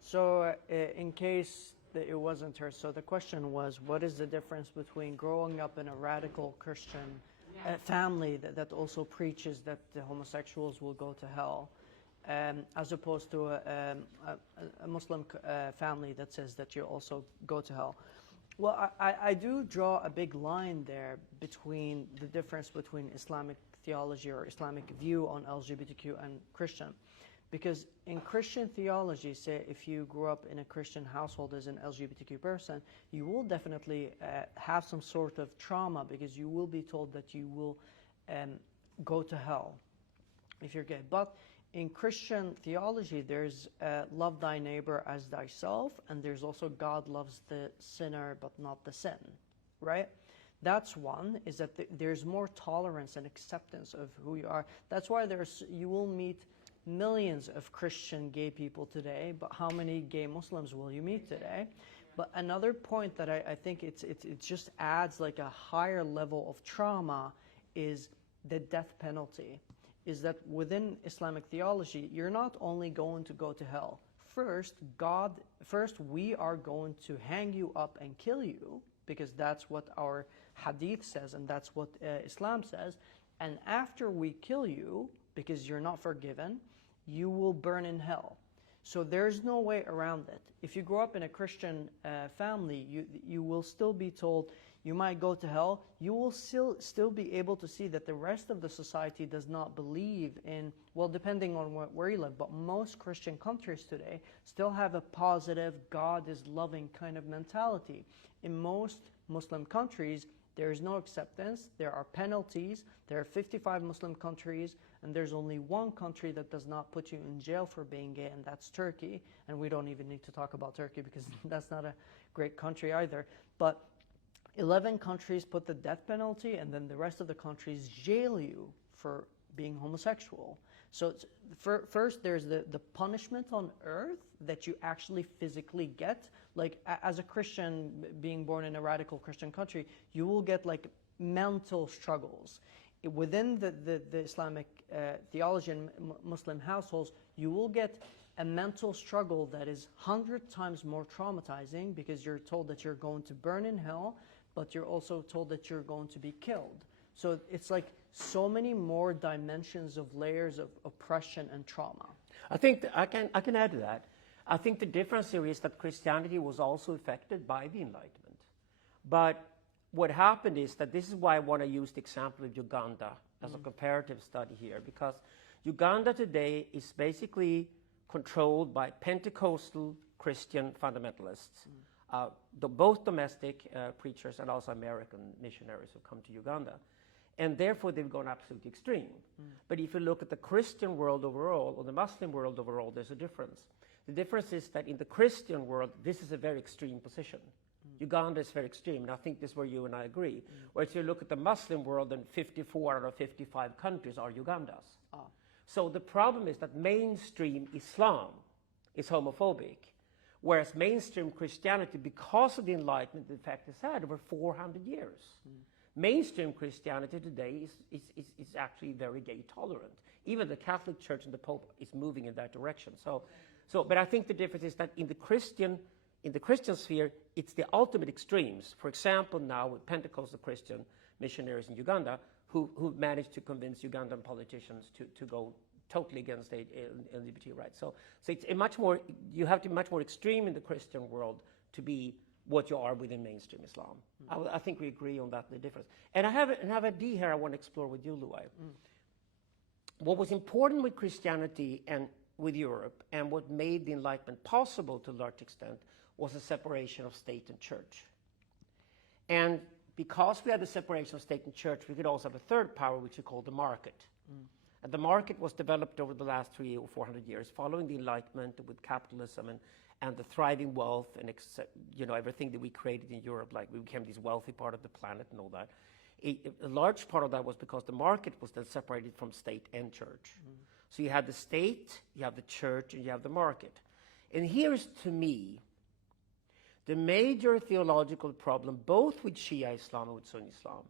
So in case that it wasn't her, so the question was, what is the difference between growing up in a radical Christian family that also preaches that the homosexuals will go to hell, as opposed to a Muslim family that says that you also go to hell? Well, I do draw a big line there between the difference between Islamic theology or Islamic view on LGBTQ and Christian. Because in Christian theology, say if you grew up in a Christian household as an LGBTQ person, you will definitely have some sort of trauma, because you will be told that you will go to hell if you're gay. But in Christian theology, there's love thy neighbor as thyself, and there's also God loves the sinner but not the sin, right? That's one, is that there's more tolerance and acceptance of who you are. That's why you will meet millions of Christian gay people today, but how many gay Muslims will you meet today? But another point that I think it just adds like a higher level of trauma is the death penalty. Is that within Islamic theology, you're not only going to go to hell. First, we are going to hang you up and kill you, because that's what our hadith says and that's what Islam says. And after we kill you, because you're not forgiven, you will burn in hell. So there's no way around it. If you grow up in a Christian family, you will still be told you might go to hell. You will still be able to see that the rest of the society does not believe in, well, depending on where you live, but most Christian countries today still have a positive, God is loving kind of mentality. In most Muslim countries, there is no acceptance, there are penalties, there are 55 Muslim countries, and there's only one country that does not put you in jail for being gay, and that's Turkey. And we don't even need to talk about Turkey because that's not a great country either. But 11 countries put the death penalty, and then the rest of the countries jail you for being homosexual. So first there's the punishment on earth that you actually physically get. Like as a Christian being born in a radical Christian country, you will get like mental struggles. Within the Islamic theology and Muslim households, you will get a mental struggle that is 100 times more traumatizing, because you're told that you're going to burn in hell, but you're also told that you're going to be killed. So it's like so many more dimensions of layers of oppression and trauma. I think I can add to that. I think the difference here is that Christianity was also affected by the Enlightenment. But what happened is that this is why I want to use the example of Uganda as a comparative study here, because Uganda today is basically controlled by Pentecostal Christian fundamentalists, both domestic preachers and also American missionaries who come to Uganda. And therefore, they've gone absolutely extreme. But if you look at the Christian world overall, or the Muslim world overall, there's a difference. The difference is that in the Christian world, this is a very extreme position. Uganda is very extreme, and I think this is where you and I agree. Whereas you look at the Muslim world, then 54 out of 55 countries are Ugandas. So the problem is that mainstream Islam is homophobic, whereas mainstream Christianity, because of the Enlightenment, in fact, has had over 400 years. Mainstream Christianity today is actually very gay tolerant. Even the Catholic Church and the Pope is moving in that direction. But I think the difference is that in the Christian sphere, it's the ultimate extremes. For example, now with Pentecostal Christian missionaries in Uganda who managed to convince Ugandan politicians to go totally against LGBT rights. So it's a much more, you have to be much more extreme in the Christian world to be what you are within mainstream Islam. I think we agree on that, the difference. And I have an idea here I want to explore with you, Luai. What was important with Christianity and with Europe, and what made the Enlightenment possible to a large extent, was a separation of state and church. And because we had the separation of state and church, we could also have a third power, which we call the market. And the market was developed over the last 300 or 400 years, following the Enlightenment with capitalism and the thriving wealth and everything that we created in Europe, like we became this wealthy part of the planet and all that. A large part of that was because the market was then separated from state and church. So you have the state, you have the church, and you have the market. And here's, to me, the major theological problem, both with Shia Islam and with Sunni Islam,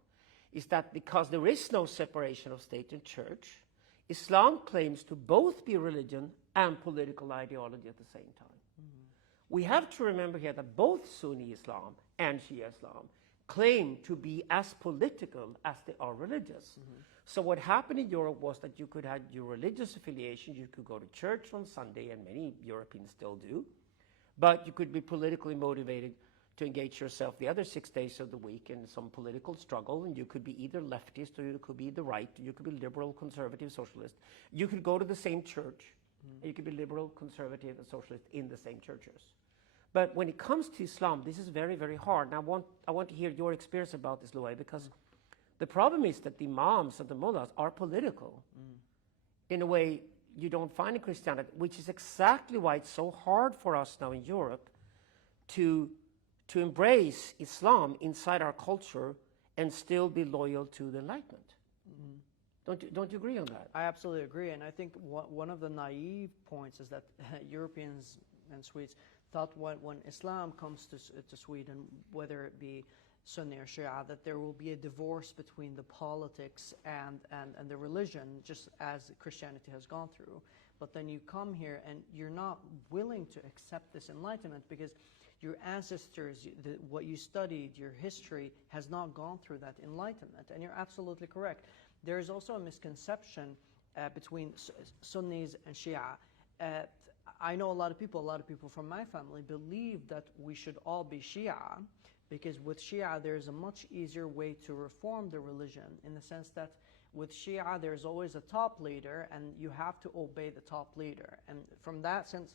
is that because there is no separation of state and church, Islam claims to both be religion and political ideology at the same time. We have to remember here that both Sunni Islam and Shia Islam claim to be as political as they are religious. So what happened in Europe was that you could have your religious affiliation, you could go to church on Sunday, and many Europeans still do, but you could be politically motivated to engage yourself the other 6 days of the week in some political struggle, and you could be either leftist or you could be the right, you could be liberal, conservative, socialist. You could go to the same church, and you could be liberal, conservative, and socialist in the same churches. But when it comes to Islam, this is very, very hard. And I want to hear your experience about this, Luai, because the problem is that the imams and the mullahs are political in a way you don't find in Christianity, which is exactly why it's so hard for us now in Europe to embrace Islam inside our culture and still be loyal to the Enlightenment. Don't you agree on that? I absolutely agree, and I think one of the naive points is that Europeans and Swedes thought when Islam comes to Sweden, whether it be Sunni or Shia, that there will be a divorce between the politics and the religion, just as Christianity has gone through. But then you come here and you're not willing to accept this enlightenment because your ancestors, what you studied, your history has not gone through that enlightenment. And you're absolutely correct. There is also a misconception between Sunnis and Shia. I know a lot of people from my family believe that we should all be Shia, because with Shia there's a much easier way to reform the religion, in the sense that with Shia there's always a top leader and you have to obey the top leader. And from that sense,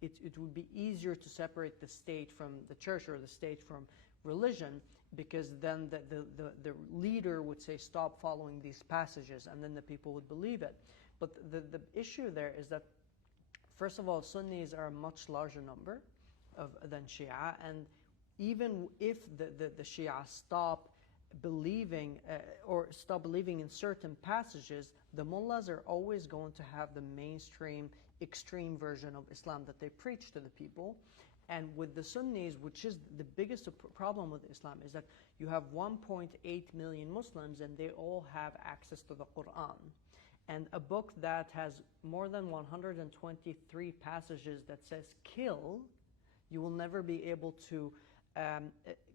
it would be easier to separate the state from the church or the state from religion, because then the leader would say, stop following these passages, and then the people would believe it. But the issue there is that, first of all, Sunnis are a much larger number than Shia, and even if the Shia stop believing in certain passages, the mullahs are always going to have the mainstream extreme version of Islam that they preach to the people. And with the Sunnis, which is the biggest problem with Islam, is that you have 1.8 million Muslims and they all have access to the Quran. And a book that has more than 123 passages that says kill, you will never be able to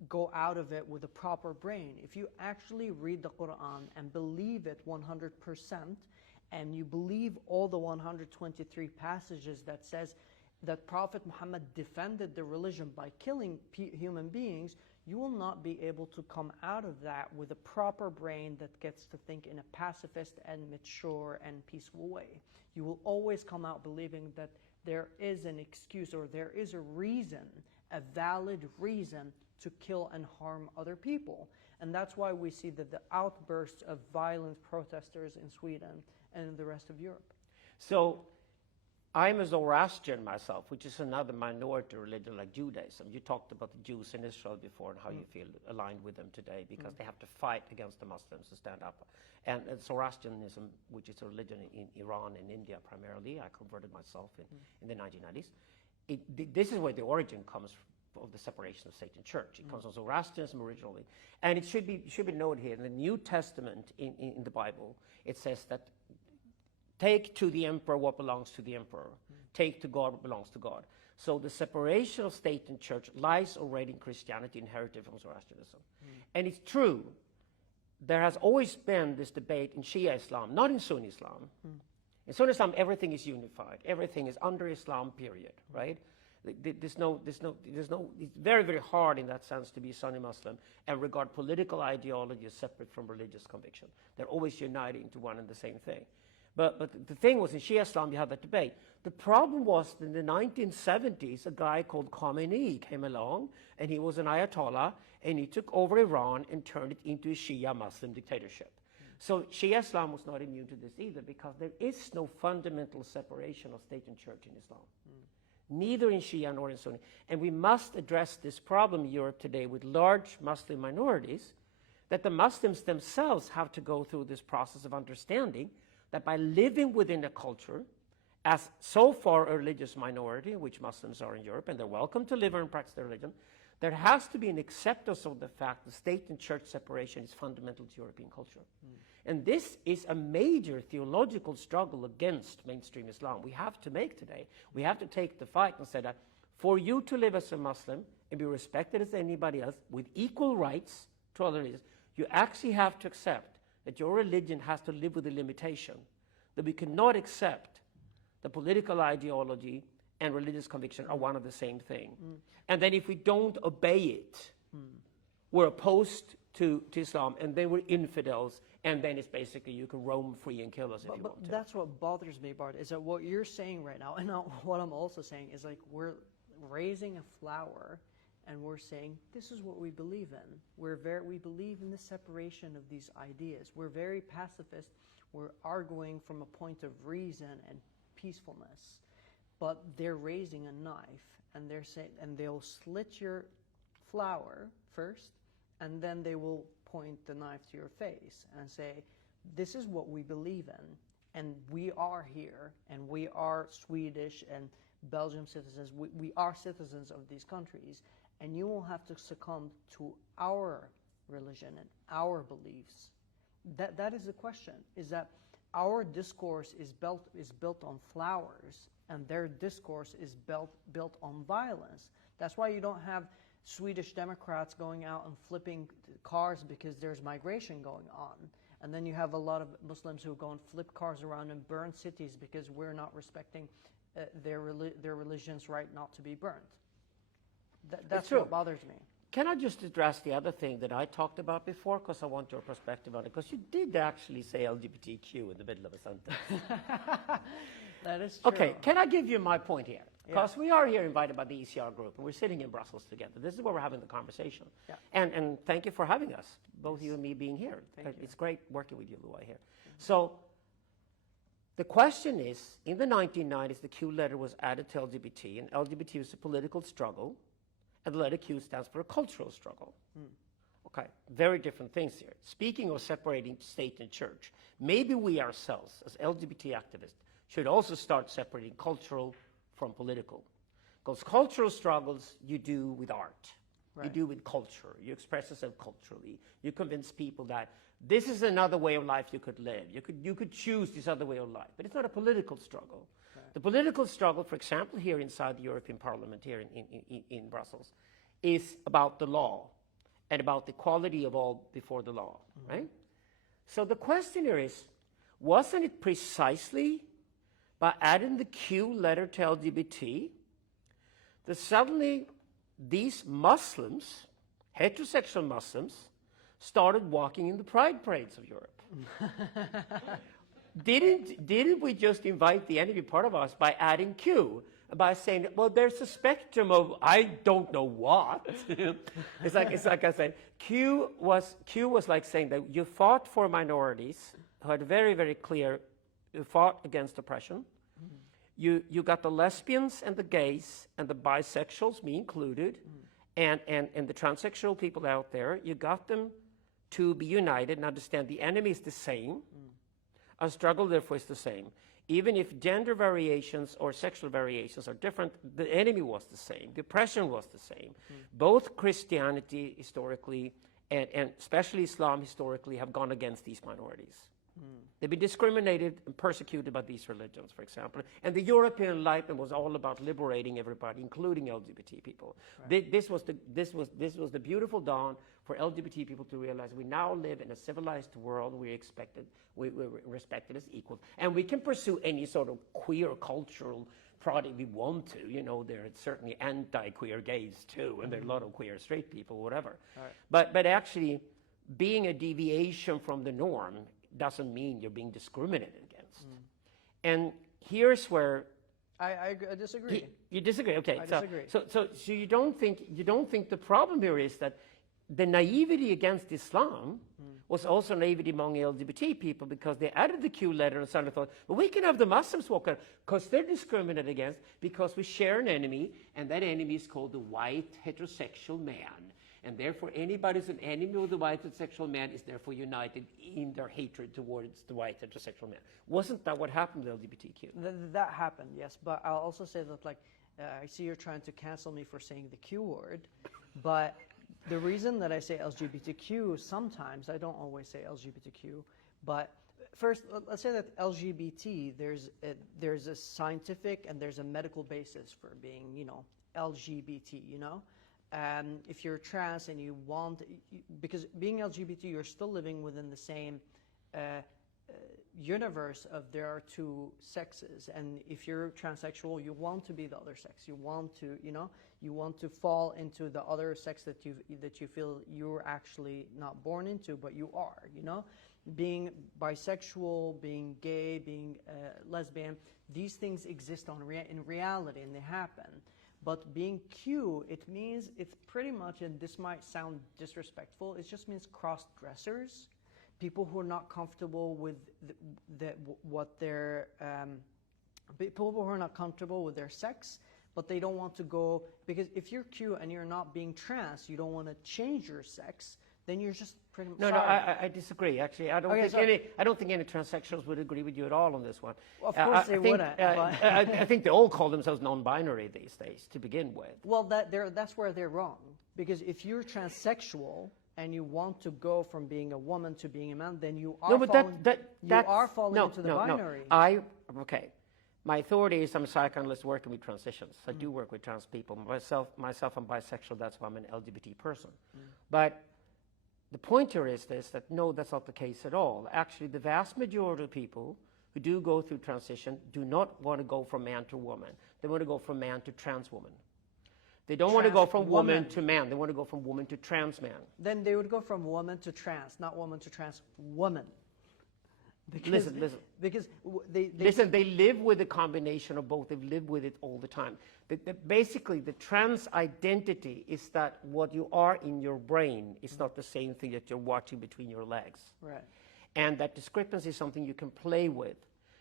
go out of it with a proper brain. If you actually read the Quran and believe it 100%, and you believe all the 123 passages that says that Prophet Muhammad defended the religion by killing human beings, you will not be able to come out of that with a proper brain that gets to think in a pacifist and mature and peaceful way. You will always come out believing that there is an excuse, or there is a reason, a valid reason to kill and harm other people. And that's why we see that the outbursts of violent protesters in Sweden and in the rest of Europe. So I'm a Zoroastrian myself, which is another minority religion like Judaism. You talked about the Jews in Israel before and how you feel aligned with them today, because they have to fight against the Muslims to stand up. And Zoroastrianism, which is a religion in Iran and India primarily, I converted myself in the 1990s. This is where the origin comes of the separation of state and church. It comes from Zoroastrianism originally. And it should be noted here, in the New Testament in the Bible, it says that take to the emperor what belongs to the emperor. Take to God what belongs to God. So the separation of state and church lies already in Christianity, inherited from Zoroastrianism. And it's true, there has always been this debate in Shia Islam, not in Sunni Islam. In Sunni Islam, everything is unified. Everything is under Islam, period, right? It's very, very hard in that sense to be Sunni Muslim and regard political ideology as separate from religious conviction. They're always united into one and the same thing. But the thing was, in Shia Islam, you had that debate. The problem was in the 1970s, a guy called Khomeini came along, and he was an Ayatollah, and he took over Iran and turned it into a Shia Muslim dictatorship. So Shia Islam was not immune to this either, because there is no fundamental separation of state and church in Islam. Neither in Shia nor in Sunni. And we must address this problem in Europe today with large Muslim minorities, that the Muslims themselves have to go through this process of understanding that by living within a culture, as so far a religious minority, which Muslims are in Europe, and they're welcome to live and practice their religion, there has to be an acceptance of the fact that state and church separation is fundamental to European culture. And this is a major theological struggle against mainstream Islam we have to make today. We have to take the fight and say that for you to live as a Muslim and be respected as anybody else with equal rights to other religions, you actually have to accept that your religion has to live with the limitation that we cannot accept the political ideology and religious conviction are one of the same thing. And then if we don't obey it, we're opposed to Islam, and then we're infidels, and then it's basically you can roam free and kill us if you want to. That's what bothers me, Bart, is that what you're saying right now, and what I'm also saying is like we're raising a flower and we're saying this is what we believe in. We believe in the separation of these ideas. We're very pacifist. We're arguing from a point of reason and peacefulness. But they're raising a knife and they're saying, and they'll slit your flower first, and then they will point the knife to your face and say, this is what we believe in, and we are here, and we are Swedish and Belgian citizens. We are citizens of these countries, and you will have to succumb to our religion and our beliefs. That is the question, is that our discourse is built on flowers, and their discourse is built on violence. That's why you don't have Swedish Democrats going out and flipping cars because there's migration going on. And then you have a lot of Muslims who go and flip cars around and burn cities because we're not respecting their religion's right not to be burnt. That's what bothers me. Can I just address the other thing that I talked about before, because I want your perspective on it, because you did actually say LGBTQ in the middle of a sentence. That is true. Okay, can I give you my point here? Because we are here invited by the ECR group, and we're sitting in Brussels together. This is where we're having the conversation. Yeah. And thank you for having us, both you and me being here. It's great working with you, Luai, here. So the question is, in the 1990s, the Q letter was added to LGBT, and LGBT was a political struggle, and the letter Q stands for a cultural struggle. Okay, very different things here. Speaking of separating state and church, maybe we ourselves, as LGBT activists, should also start separating cultural from political. Because cultural struggles you do with art. Right. You do with culture. You express yourself culturally. You convince people that this is another way of life you could live. You could choose this other way of life. But it's not a political struggle. Right. The political struggle, for example, here inside the European Parliament, here in Brussels, is about the law and about the equality of all before the law, right? So the question here is, wasn't it precisely by adding the Q letter to LGBT that suddenly these Muslims, heterosexual Muslims, started walking in the pride parades of Europe? Didn't we just invite the enemy part of us by adding Q? By saying, well, there's a spectrum of I don't know what. it's like I said, Q was like saying that you fought for minorities who had very, very clear, you fought against oppression. You got the lesbians and the gays and the bisexuals, me included, and the transsexual people out there. You got them to be united and understand the enemy is the same. Our struggle, therefore, is the same. Even if gender variations or sexual variations are different, the enemy was the same. The oppression was the same. Both Christianity historically and especially Islam historically have gone against these minorities. They've been discriminated and persecuted by these religions, for example. And the European Enlightenment was all about liberating everybody, including LGBT people. Right. This was the beautiful dawn for LGBT people to realize we now live in a civilized world. We're respected as equals, and we can pursue any sort of queer cultural product we want to. You know, there are certainly anti-queer gays too, and there are a lot of queer straight people, whatever. Right. But actually, being a deviation from the norm doesn't mean you're being discriminated against. And here's where I disagree. You disagree? Okay. I disagree. So you don't think the problem here is that the naivety against Islam was also naivety among LGBT people, because they added the Q letter and suddenly thought, well, we can have the Muslims walk around because they're discriminated against because we share an enemy, and that enemy is called the white heterosexual man. And therefore, anybody who's an enemy of the white heterosexual man is therefore united in their hatred towards the white heterosexual man. Wasn't that what happened with LGBTQ? That happened, yes. But I'll also say that, like, I see you're trying to cancel me for saying the Q word, but the reason that I say LGBTQ sometimes, I don't always say LGBTQ, but first, let's say that LGBT, there's a scientific and there's a medical basis for being, you know, LGBT, you know? If you're trans and you want, because being LGBT, you're still living within the same universe of there are two sexes, and if you're transsexual, you want to be the other sex. You want to, you know, you want to fall into the other sex that you feel you're actually not born into, but you are, you know. Being bisexual, being gay, being lesbian, these things exist in reality, and they happen. But being Q, it means, it's pretty much, and this might sound disrespectful, it just means cross-dressers, people who are not comfortable with people who are not comfortable with their sex, but they don't want to go, because if you're Q and you're not being trans, you don't want to change your sex, then you're just pretty much. No, I disagree. Actually, I don't think any transsexuals would agree with you at all on this one. Well, of course they wouldn't. I think they all call themselves non-binary these days to begin with. Well, that's where they're wrong, because if you're transsexual and you want to go from being a woman to being a man, then you are falling into the binary. Okay. My authority is I'm a psychoanalyst working with transitions. I do work with trans people. Myself, I'm bisexual. That's why I'm an LGBT person. But the point here is this, that no, that's not the case at all. Actually, the vast majority of people who do go through transition do not want to go from man to woman. They want to go from man to trans woman. They don't want to go from woman to man. They want to go from woman to trans man. Then they would go from woman to trans, not woman to trans woman. Because, listen. Because they live with a combination of both. They've lived with it all the time. Basically, the trans identity is that what you are in your brain is not the same thing that you're watching between your legs. Right. And that discrepancy is something you can play with.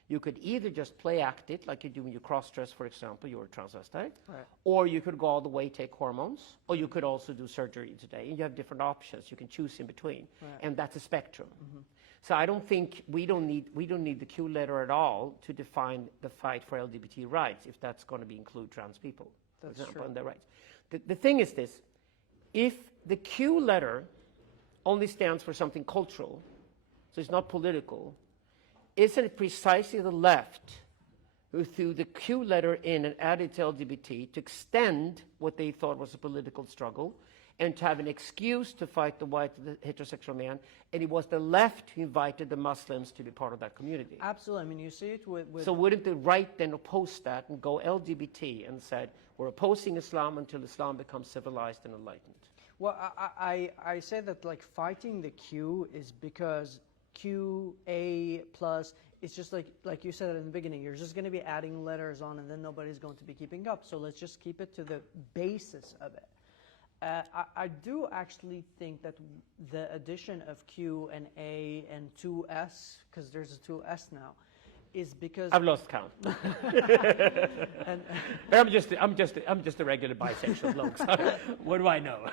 You could either just play act it, like you do when you cross-dress, for example, you're a transvestite, right. Or you could go all the way, take hormones, or you could also do surgery today. And you have different options. You can choose in between. Right. And that's a spectrum. So I don't think we don't need the Q letter at all to define the fight for LGBT rights, if that's going to include trans people, for example, and their rights. The thing is this: if the Q letter only stands for something cultural, so it's not political, isn't it precisely the left who threw the Q letter in and added to LGBT to extend what they thought was a political struggle, and to have an excuse to fight the white heterosexual man, and it was the left who invited the Muslims to be part of that community. Absolutely. I mean, you see it with... So wouldn't the right then oppose that and go LGBT and said, we're opposing Islam until Islam becomes civilized and enlightened? Well, I say that, like, fighting the Q is because QA plus, it's just like you said in the beginning, you're just going to be adding letters on, and then nobody's going to be keeping up. So let's just keep it to the basis of it. I do actually think that the addition of Q and A and 2S, because there's a 2S now, is because I've lost count. and, but I'm just a regular bisexual bloke. So what do I know?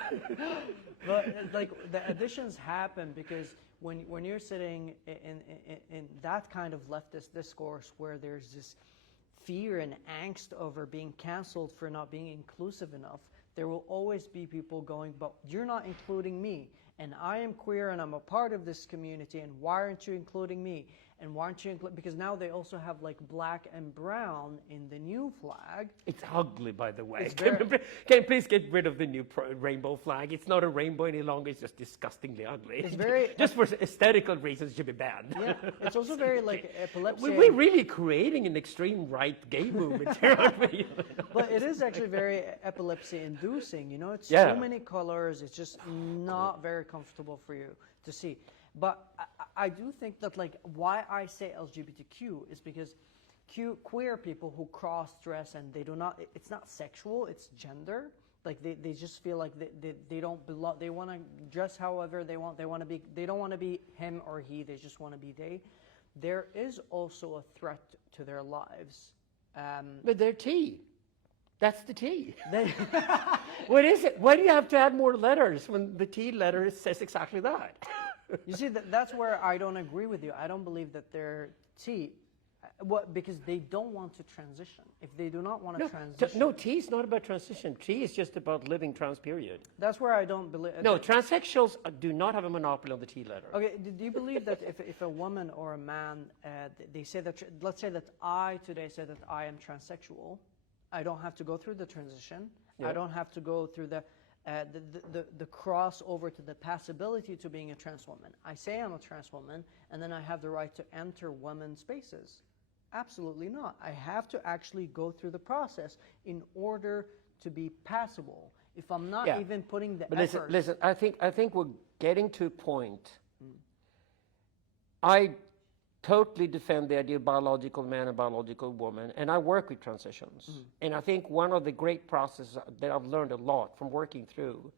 But like the additions happen because when you're sitting in that kind of leftist discourse where there's this fear and angst over being canceled for not being inclusive enough, there will always be people going, but you're not including me, and I am queer and I'm a part of this community, and why aren't you including me? And why aren't you because now they also have like black and brown in the new flag. It's ugly, by the way. Can you please get rid of the new rainbow flag? It's not a rainbow any longer. It's just disgustingly ugly. It's very just for aesthetical reasons, it should be banned. Yeah, it's also very like epilepsy. We're really creating an extreme right gay movement here, aren't we? But it is actually very epilepsy-inducing. You know, it's Yeah. so many colors. It's just not very comfortable for you to see. But I do think that, like, why I say LGBTQ is because queer people who cross-dress and they do not, it's not sexual, it's gender. Like, they just feel like they don't belong, they want to dress however they want, they don't want to be him or he, they just want to be they. There is also a threat to their lives. But they're T. That's the T. They, What is it? Why do you have to add more letters when the T letter says exactly that? you see, that's where I don't agree with you. I don't believe that they're T. Because they don't want to transition. If they do not want to transition... No, T is not about transition. T is just about living trans period. That's where I don't believe... No, transsexuals do not have a monopoly on the T letter. Okay, do you believe that if a woman or a man, they say that... Let's say that I today say that I am transsexual. I don't have to go through the transition. Yeah. I don't have to go through the crossover to the passability to being a trans woman. I say I'm a trans woman, and then I have the right to enter women's spaces. Absolutely not. I have to actually go through the process in order to be passable. If I'm not even putting the effort... Listen, I think we're getting to a point. I totally defend the idea of biological man and biological woman, and I work with transitions. And I think one of the great processes that I've learned a lot from working through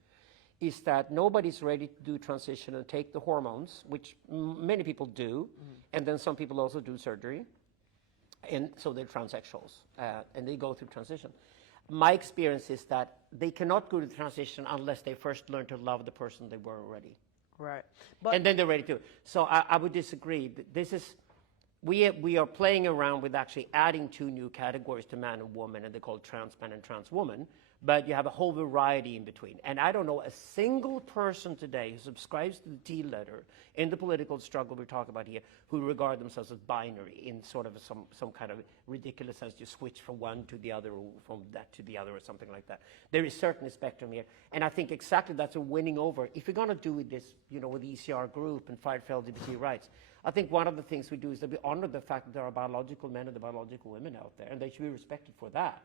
is that nobody's ready to do transition and take the hormones, which many people do, and then some people also do surgery. And so they're transsexuals, and they go through transition. My experience is that they cannot go to transition unless they first learn to love the person they were already. Right. And then they're ready to. So I would disagree. This is, we are playing around with actually adding 2 new categories to man and woman, and they're called trans man and trans woman. But you have a whole variety in between. And I don't know a single person today who subscribes to the T letter in the political struggle we're talking about here who regard themselves as binary in sort of some kind of ridiculous sense. You switch from one to the other or from that to the other or something like that. There is certainly a spectrum here. And I think exactly that's a winning over. If we're going to do this, with the ECR group and fight for LGBT rights, I think one of the things we do is that we honor the fact that there are biological men and the biological women out there, and they should be respected for that.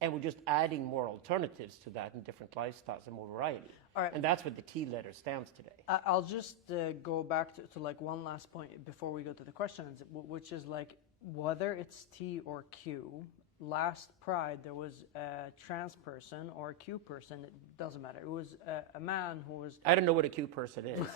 And we're just adding more alternatives to that and different lifestyles and more variety. All right. And that's what the T letter stands today. I'll just go back to like one last point before we go to the questions, which is like whether it's T or Q. Last Pride, there was a trans person or a Q person. It doesn't matter. It was a man who was... I don't know what a Q person is.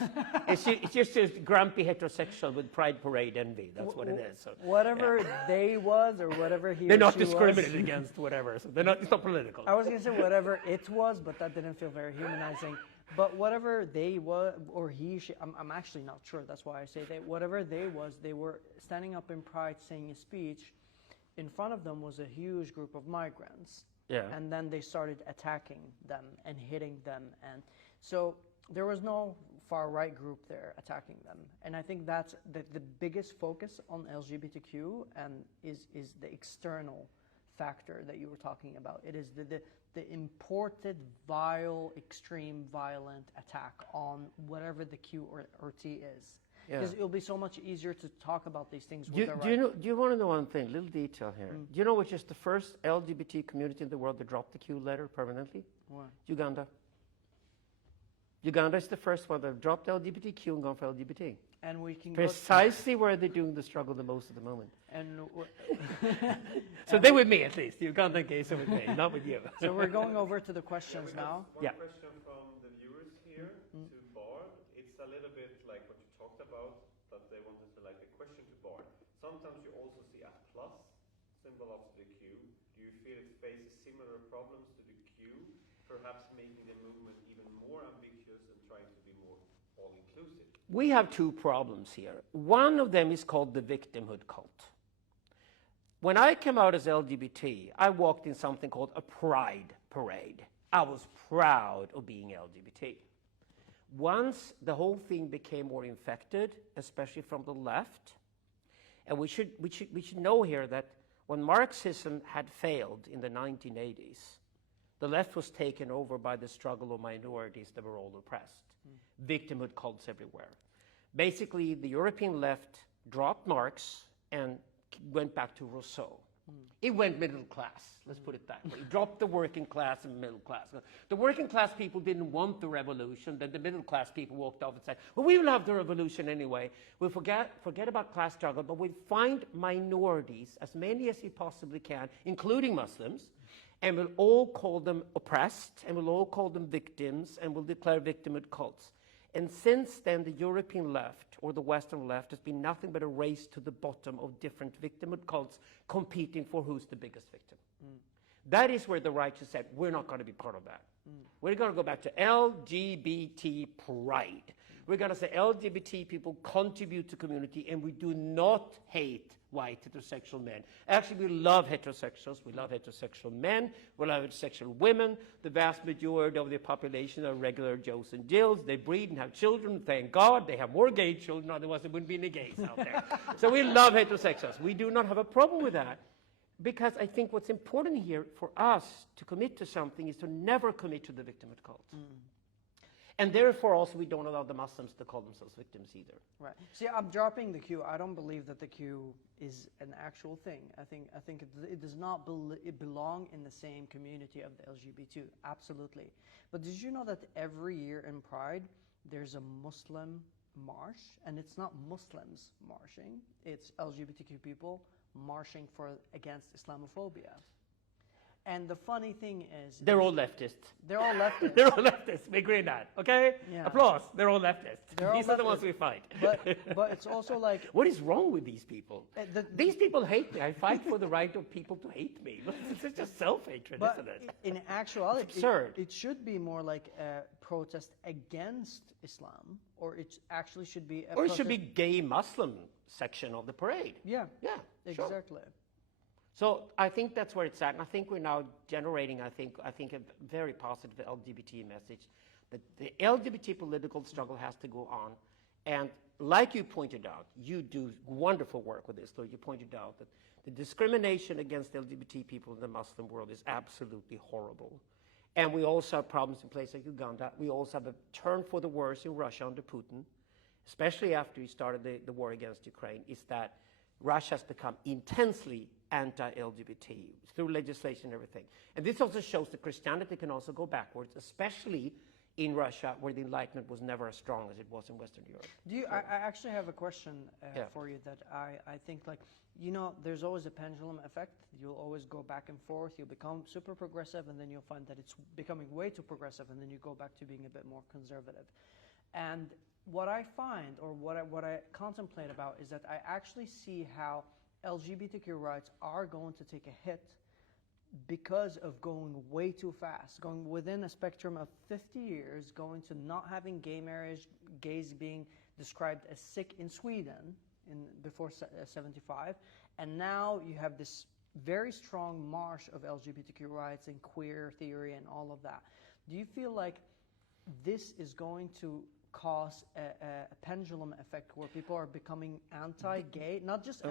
It's just a grumpy heterosexual with pride parade envy. That's what it is. So, whatever they was or whatever he they're or not she discriminated was. against, whatever. So it's not political. I was going to say whatever it was, but that didn't feel very humanizing. But whatever they was, or he, she, I'm actually not sure. That's why I say that. Whatever they was, they were standing up in Pride saying a speech. In front of them was a huge group of migrants. Yeah. And then they started attacking them and hitting them. And so there was no far-right group there attacking them. And I think that's the biggest focus on LGBTQ and is the external factor that you were talking about. It is the imported, vile, extreme, violent attack on whatever the Q or T is. Because it'll be so much easier to talk about these things with the right. Do you want to know one thing? Little detail here. Do you know which is the first LGBT community in the world that dropped the Q letter permanently? What? Uganda. Uganda is the first one that dropped LGBTQ and gone for LGBT. And we can precisely where they're doing the struggle the most at the moment. And so they're with me at least. The Ugandan case are with me, not with you. So we're going over to the questions now. One question from the viewers here to Bard. It's a little bit like what you talked about, but they wanted to like a question to Bard. Sometimes you also see a plus symbol after the Q. Do you feel it faces similar problems to the Q, perhaps making the movement even more ambiguous and trying to be more all-inclusive? We have 2 problems here. One of them is called the victimhood cult. When I came out as LGBT, I walked in something called a pride parade. I was proud of being LGBT. Once the whole thing became more infected, especially from the left, and we should know here that when Marxism had failed in the 1980s, the left was taken over by the struggle of minorities that were all oppressed. Victimhood cults everywhere. Basically, the European left dropped Marx and went back to Rousseau. It went middle class, let's put it that way. It dropped the working class and middle class. The working class people didn't want the revolution, then the middle class people walked off and said, well, we will have the revolution anyway. We'll forget about class struggle, but we'll find minorities, as many as we possibly can, including Muslims, and we'll all call them oppressed, and we'll all call them victims, and we'll declare victimhood cults. And since then, the European left, or the Western left, has been nothing but a race to the bottom of different victimhood cults competing for who's the biggest victim. That is where the right has said, we're not going to be part of that. We're going to go back to LGBT pride. We're going to say LGBT people contribute to community, and we do not hate white heterosexual men. Actually, we love heterosexuals. We love heterosexual men. We love heterosexual women. The vast majority of the population are regular Joes and Jills. They breed and have children. Thank God. They have more gay children. Otherwise, there wouldn't be any gays out there. So we love heterosexuals. We do not have a problem with that. Because I think what's important here for us to commit to something is to never commit to the victimhood cult. And therefore, also, we don't allow the Muslims to call themselves victims either. Right. See, I'm dropping the Q. I don't believe that the Q is an actual thing. I think it does not belong in the same community of the LGBT. Absolutely. But did you know that every year in Pride, there's a Muslim march, and it's not Muslims marching, it's LGBTQ people marching against Islamophobia. And the funny thing is... They're all leftists. They're all leftists. They're all leftists. We agree on that, okay? Yeah. Applause. They're all leftists. These are the leftists. ones we fight. But it's also like... What is wrong with these people? These people hate me. I fight for the right of people to hate me. It's just self-hatred, isn't it? In actuality, it's absurd. It should be more like a protest against Islam, or it actually should be... Or it should be gay Muslim section of the parade. Yeah. Yeah, sure. Exactly. So I think that's where it's at, and I think we're now generating, I think a very positive LGBT message, that the LGBT political struggle has to go on, and like you pointed out, you do wonderful work with this, though you pointed out that the discrimination against LGBT people in the Muslim world is absolutely horrible. And we also have problems in places like Uganda. We also have a turn for the worse in Russia under Putin, especially after he started the war against Ukraine, is that Russia has become intensely anti-LGBT through legislation and everything. And this also shows that Christianity can also go backwards, especially in Russia, where the Enlightenment was never as strong as it was in Western Europe. I actually have a question for you that I think, like, you know, there's always a pendulum effect. You'll always go back and forth. You'll become super progressive, and then you'll find that it's becoming way too progressive, and then you go back to being a bit more conservative. And what I find, or what I contemplate about, is that I actually see how LGBTQ rights are going to take a hit because of going way too fast, going within a spectrum of 50 years, going to not having gay marriage, gays being described as sick in Sweden before 75, and now you have this very strong march of LGBTQ rights and queer theory and all of that. Do you feel like this is going to cause a pendulum effect where people are becoming anti-gay, not just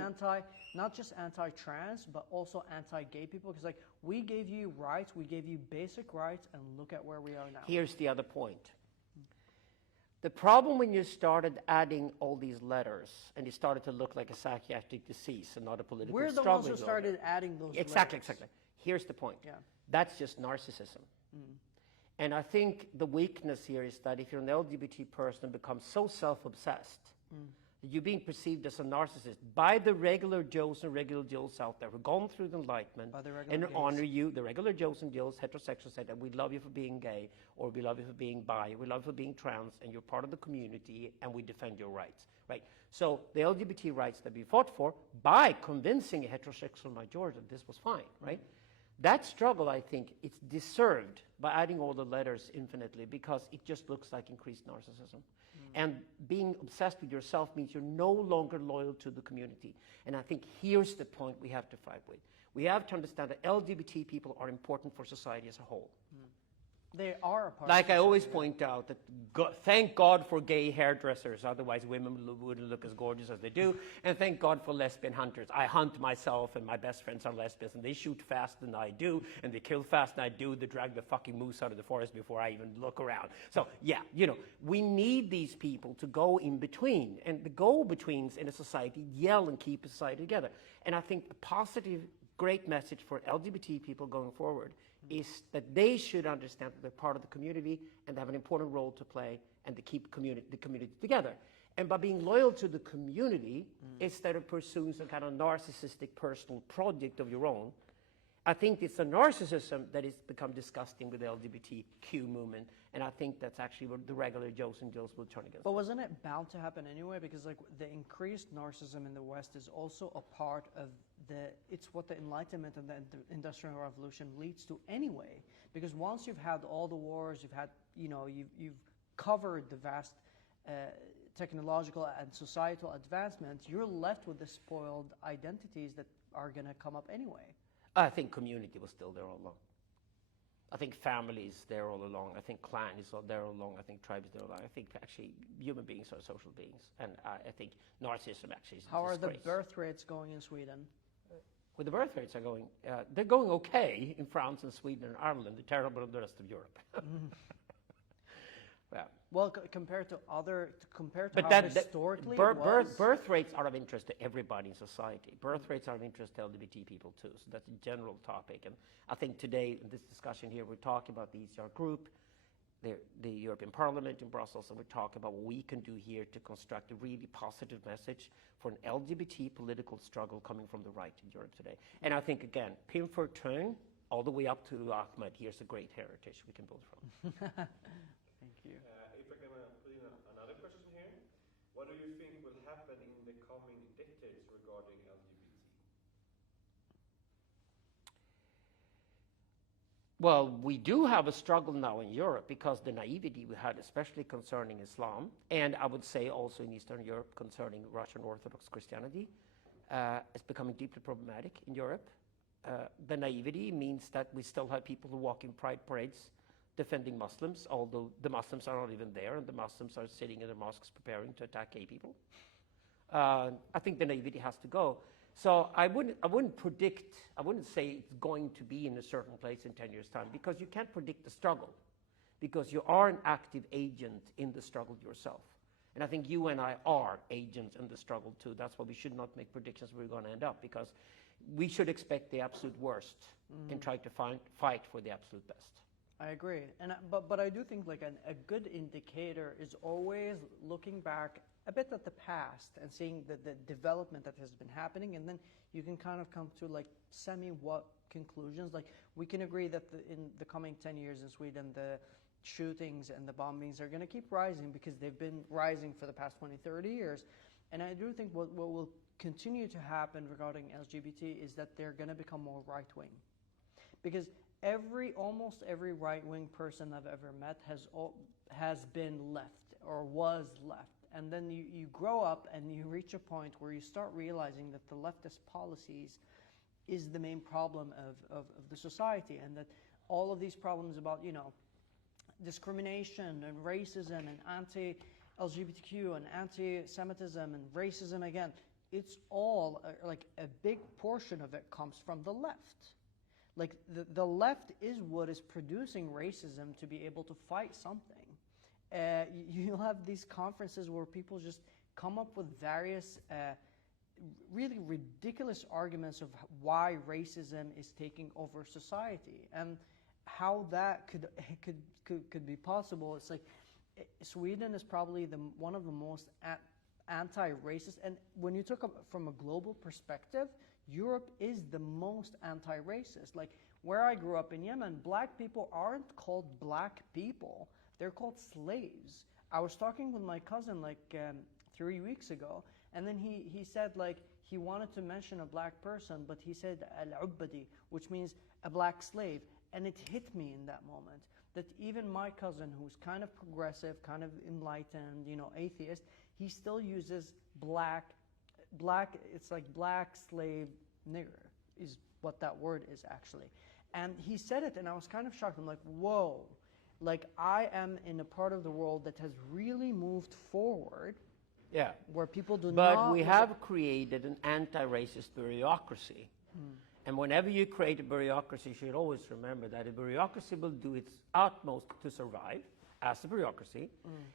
anti-trans, but also anti-gay people? Because, like, we gave you rights, we gave you basic rights, and look at where we are now. Here's the other point. The problem when you started adding all these letters, and it started to look like a psychiatric disease and not a political struggle. We're the ones who started adding those Exactly. letters. Here's the point. Yeah. That's just narcissism. And I think the weakness here is that if you're an LGBT person and become so self-obsessed that you're being perceived as a narcissist by the regular Joes and regular Jills out there who've gone through the Enlightenment and honor you, the regular Joes and Jills, heterosexuals, say that we love you for being gay, or we love you for being bi, we love you for being trans, and you're part of the community, and we defend your rights, right? So the LGBT rights that we fought for by convincing a heterosexual majority that this was fine, right? That struggle, I think, it's deserved by adding all the letters infinitely, because it just looks like increased narcissism. And being obsessed with yourself means you're no longer loyal to the community. And I think here's the point we have to fight with. We have to understand that LGBT people are important for society as a whole. They are a part Like of I always society. point out, that thank God for gay hairdressers, otherwise women wouldn't look as gorgeous as they do. And thank God for lesbian hunters. I hunt myself, and my best friends are lesbians, and they shoot faster than I do, and they kill faster than I do. They drag the fucking moose out of the forest before I even look around. So yeah, you know, we need these people to go in between, and the go-betweens in a society yell and keep a society together. And I think the positive, great message for LGBT people going forward is that they should understand that they're part of the community and they have an important role to play, and to keep the community together. And by being loyal to the community, instead of pursuing some kind of narcissistic personal project of your own, I think it's the narcissism that has become disgusting with the LGBTQ movement, and I think that's actually what the regular Joes and Jills will turn against. But wasn't it bound to happen anyway? Because, like, the increased narcissism in the West is also a part of it's what the Enlightenment and the Industrial Revolution leads to anyway. Because once you've had all the wars, you've covered the vast technological and societal advancements, you're left with the spoiled identities that are going to come up anyway. I think community was still there all along. I think family is there all along. I think clan is there all along. I think tribe is there all along. I think actually human beings are social beings. And I think narcissism actually is a How are the disgrace. birth rates going in Sweden? Well, the birth rates are going, they're going okay in France and Sweden and Ireland. They're terrible in the rest of Europe. Yeah. Well, compared to But how historically it was. birth rates are of interest to everybody in society. Birth rates are of interest to LGBT people too. So that's a general topic. And I think today in this discussion here, we're talking about the ECR group, the European Parliament in Brussels, and we're talking about what we can do here to construct a really positive message for an LGBT political struggle coming from the right in Europe today. And I think, again, Pim for turn all the way up to Ahmed, here's a great heritage we can build from. Thank you. If I can put in another question here, what do you think will happen in the coming decades regarding LGBT? Well, we do have a struggle now in Europe because the naivety we had, especially concerning Islam, and I would say also in Eastern Europe concerning Russian Orthodox Christianity, is becoming deeply problematic in Europe. The naivety means that we still have people who walk in pride parades defending Muslims, although the Muslims are not even there, and the Muslims are sitting in their mosques preparing to attack gay people. I think the naivety has to go. So I wouldn't say it's going to be in a certain place in 10 years' time, because you can't predict the struggle, because you are an active agent in the struggle yourself. And I think you and I are agents in the struggle too. That's why we should not make predictions where we're going to end up, because we should expect the absolute worst and try to fight for the absolute best. I agree, but I do think like a good indicator is always looking back a bit at the past and seeing the development that has been happening, and then you can kind of come to like what conclusions. Like we can agree that in the coming 10 years in Sweden, the shootings and the bombings are going to keep rising because they've been rising for the past 20, 30 years. And I do think what will continue to happen regarding LGBT is that they're going to become more right-wing, because almost every right-wing person I've ever met has been left or was left. And then you grow up and you reach a point where you start realizing that the leftist policies is the main problem of the society, and that all of these problems about, discrimination and racism and anti-LGBTQ and anti-Semitism and racism again, it's all like a big portion of it comes from the left. Like the left is what is producing racism to be able to fight something. You'll have these conferences where people just come up with various really ridiculous arguments of why racism is taking over society and how that could be possible. It's like Sweden is probably one of the most anti-racist, and when you took from a global perspective, Europe is the most anti-racist. Like where I grew up in Yemen, black people aren't called black people. They're called slaves. I was talking with my cousin like 3 weeks ago, and then he said like he wanted to mention a black person, but he said al-ubbadi, which means a black slave. And it hit me in that moment that even my cousin, who's kind of progressive, kind of enlightened, atheist, he still uses black, it's like black slave nigger is what that word is actually. And he said it and I was kind of shocked. I'm like, whoa, like I am in a part of the world that has really moved forward. Yeah. Where people do not... But we have created an anti-racist bureaucracy. And whenever you create a bureaucracy, you should always remember that a bureaucracy will do its utmost to survive as a bureaucracy.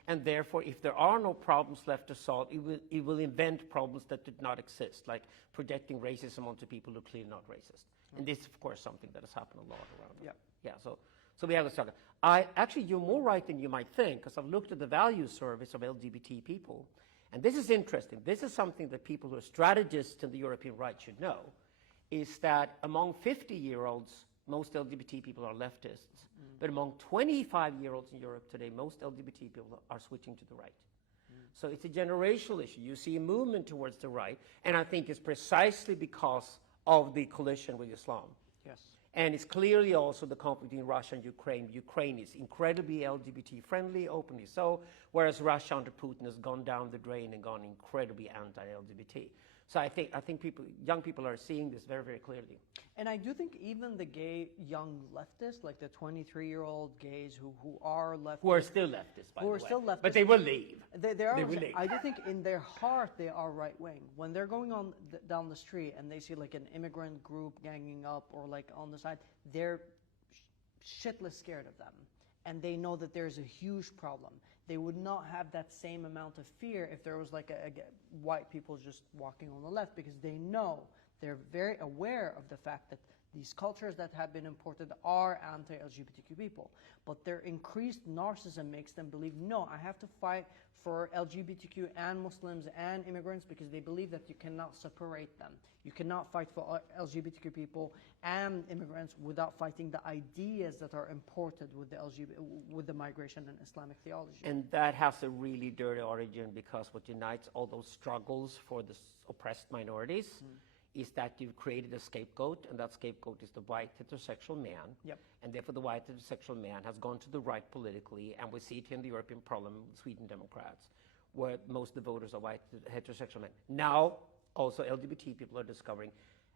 And therefore, if there are no problems left to solve, it will invent problems that did not exist, like projecting racism onto people who are clearly not racist. And this is, of course, something that has happened a lot around. Yeah. So we have a struggle. Actually, you're more right than you might think, because I've looked at the value surveys of LGBT people. And this is interesting. This is something that people who are strategists in the European right should know, is that among 50-year-olds, most LGBT people are leftists. But among 25-year-olds in Europe today, most LGBT people are switching to the right. So it's a generational issue. You see a movement towards the right, and I think it's precisely because of the collision with Islam. Yes. And it's clearly also the conflict in Russia and Ukraine. Ukraine is incredibly LGBT friendly, openly so, whereas Russia under Putin has gone down the drain and gone incredibly anti-LGBT. So I think young people are seeing this very, very clearly. And I do think even the gay young leftists, like the 23-year-old gays who are leftists, Who are still leftists, by the way. still leftists. But they will leave. They are. They will leave. I do think in their heart they are right wing. When they're going on down the street and they see like an immigrant group ganging up or like on the side, they're shitless scared of them, and they know that there's a huge problem. They would not have that same amount of fear if there was like a white people just walking on the left, because they know, they're very aware of the fact that these cultures that have been imported are anti-LGBTQ people. But their increased narcissism makes them believe, no, I have to fight for LGBTQ and Muslims and immigrants, because they believe that you cannot separate them. You cannot fight for LGBTQ people and immigrants without fighting the ideas that are imported with the migration and Islamic theology. And that has a really dirty origin, because what unites all those struggles for the oppressed minorities is that you've created a scapegoat, and that scapegoat is the white heterosexual man. Yep. And therefore the white heterosexual man has gone to the right politically, and we see it in the European Parliament with Sweden Democrats, where most of the voters are white heterosexual men. Now, also LGBT people are discovering,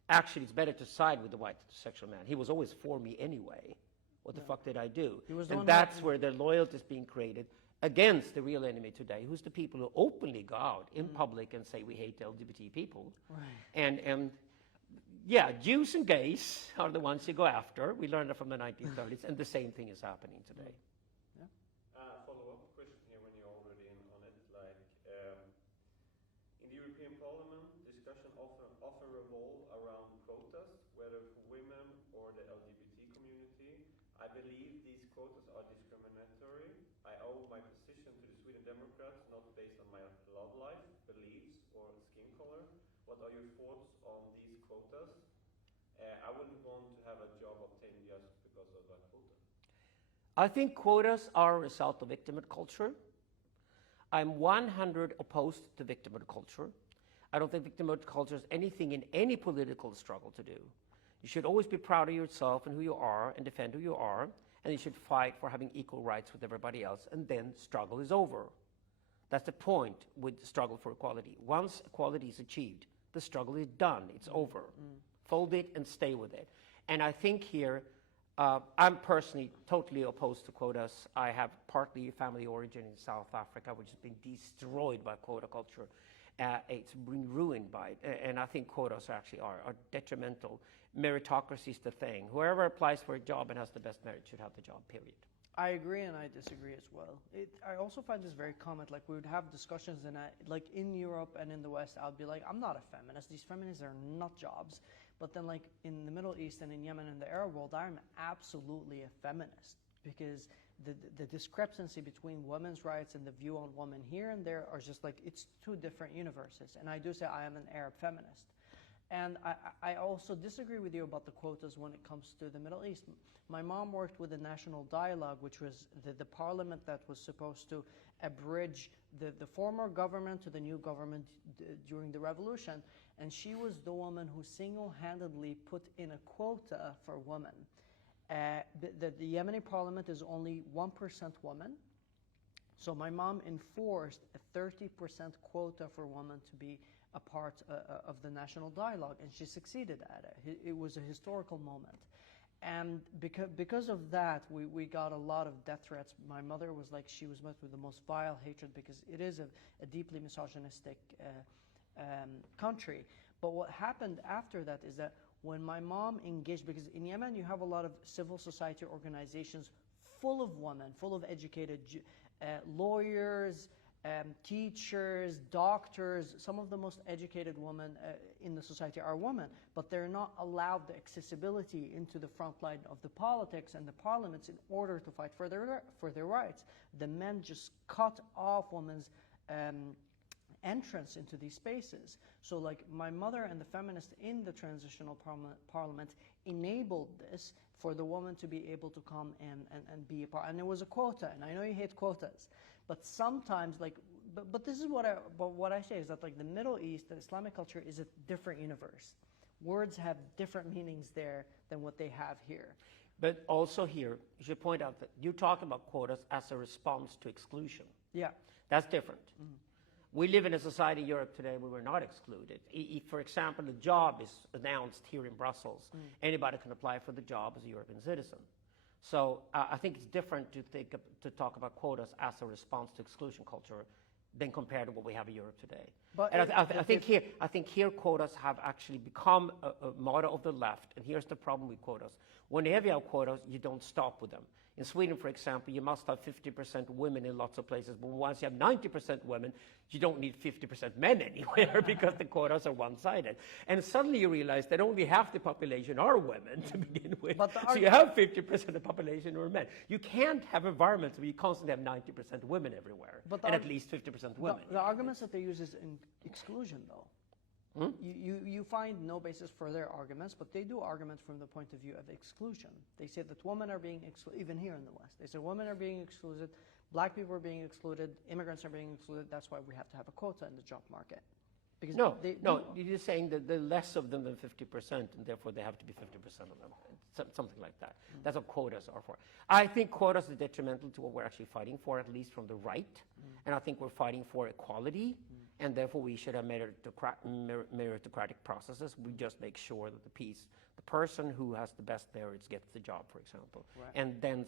actually it's better to side with the white heterosexual man. He was always for me anyway. What the fuck did I do? And that's where their loyalty is being created against the real enemy today, who's the people who openly go out in public and say we hate LGBT people. Right. And yeah, Jews and gays are the ones you go after. We learned that from the 1930s, and the same thing is happening today. Follow-up question here when you're already on it. Like, in the European Parliament, discussion often revolve around quotas, whether for women or the LGBT community. I believe these quotas are discriminatory. I owe my position to the Sweden Democrats, not based on my love life, beliefs, or skin color. What are your thoughts on these quotas? I wouldn't want to have a job obtained just because of a quota. I think quotas are a result of victimhood culture. I'm 100 opposed to victimhood culture. I don't think victimhood culture is anything in any political struggle to do. You should always be proud of yourself and who you are and defend who you are, and you should fight for having equal rights with everybody else, and then struggle is over. That's the point with the struggle for equality. Once equality is achieved, the struggle is done, it's over. Fold it and stay with it. And I think here, I'm personally totally opposed to quotas. I have partly family origin in South Africa, which has been destroyed by quota culture. It's been ruined by it. And I think quotas actually are detrimental. Meritocracy is the thing. Whoever applies for a job and has the best merit should have the job, period. I agree and I disagree as well. I also find this very common. Like, we would have discussions, and like in Europe and in the West, I'll be like, I'm not a feminist. These feminists are not jobs. But then, like in the Middle East and in Yemen and the Arab world, I'm absolutely a feminist, because the discrepancy between women's rights and the view on women here and there are just like, it's two different universes. And I do say I am an Arab feminist. And I also disagree with you about the quotas when it comes to the Middle East. My mom worked with the National Dialogue, which was the parliament that was supposed to abridge the former government to the new government during the revolution. And she was the woman who single-handedly put in a quota for women. The Yemeni parliament is only 1% women. So my mom enforced a 30% quota for women to be a part of the National Dialogue, and she succeeded at it. It was a historical moment. And because of that, we got a lot of death threats. My mother was like, she was met with the most vile hatred, because it is a deeply misogynistic country. But what happened after that is that when my mom engaged, because in Yemen you have a lot of civil society organizations full of women, full of educated lawyers, teachers, doctors. Some of the most educated women in the society are women, but they're not allowed the accessibility into the front line of the politics and the parliaments in order to fight for their rights. The men just cut off women's entrance into these spaces. So like my mother and the feminists in the transitional parliament enabled this for the woman to be able to come and be a part. And it was a quota, and I know you hate quotas, but sometimes, like, but this is what I say is that, like, the Middle East, the Islamic culture is a different universe. Words have different meanings there than what they have here. But also here, you should point out that you talk about quotas as a response to exclusion. Yeah. That's different. We live in a society in Europe today where we're not excluded. If, for example, a job is announced here in Brussels, anybody can apply for the job as a European citizen. So I think it's different to talk about quotas as a response to exclusion culture than compared to what we have in Europe today. But and I think here quotas have actually become a motto of the left. And here's the problem with quotas. Whenever you have quotas, you don't stop with them. In Sweden, for example, you must have 50% women in lots of places, but once you have 90% women, you don't need 50% men anywhere because the quotas are one-sided. And suddenly you realize that only half the population are women to begin with. So you have 50% of the population are men. You can't have environments where you constantly have 90% women everywhere, and at least 50% women. The arguments that they use is in exclusion, though. You find no basis for their arguments, but they do arguments from the point of view of exclusion. They say that women are being excluded, even here in the West. They say women are being excluded, black people are being excluded, immigrants are being excluded. That's why we have to have a quota in the job market. Because you're just saying that there are less of them than 50%, and therefore they have to be 50% of them, something like that. That's what quotas are for. I think quotas are detrimental to what we're actually fighting for, at least from the right, and I think we're fighting for equality. And therefore, we should have meritocratic processes. We just make sure that the person who has the best merits gets the job, for example. Right. And then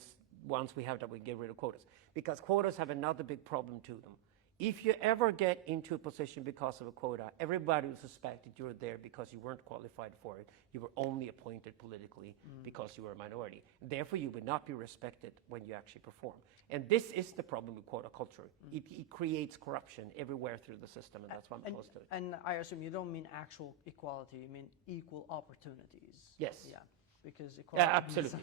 once we have that, we get rid of quotas. Because quotas have another big problem to them. If you ever get into a position because of a quota, everybody will suspect that you're there because you weren't qualified for it. You were only appointed politically because you were a minority. Therefore, you would not be respected when you actually perform. And this is the problem with quota culture. It creates corruption everywhere through the system, and that's why I'm opposed to it. And I assume you don't mean actual equality, you mean equal opportunities. Yes. Yeah. Because equality. Yeah, absolutely.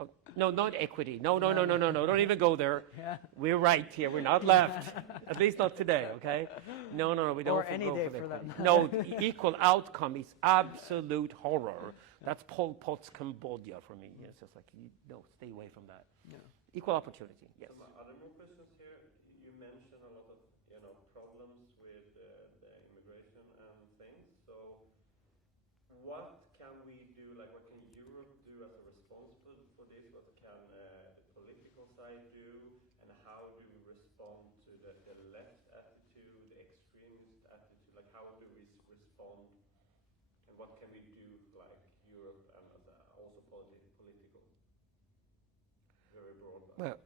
Oh, no, not equity. No. Don't even go there. Yeah. We're right here. We're not left. At least not today, okay? No. We don't or any go day for that. No, equal outcome is absolute horror. That's Pol Pot's Cambodia for me. It's just like, stay away from that. Yeah. Equal opportunity, yes. Some other more questions here. You mentioned a lot of problems with the immigration and things. So what can we do, like what can Europe do as a response for this? What can the political side do? And how do we respond to the left attitude, the extremist attitude? Like how do we respond? And what can we do, like Europe and also political? Very broad. Well,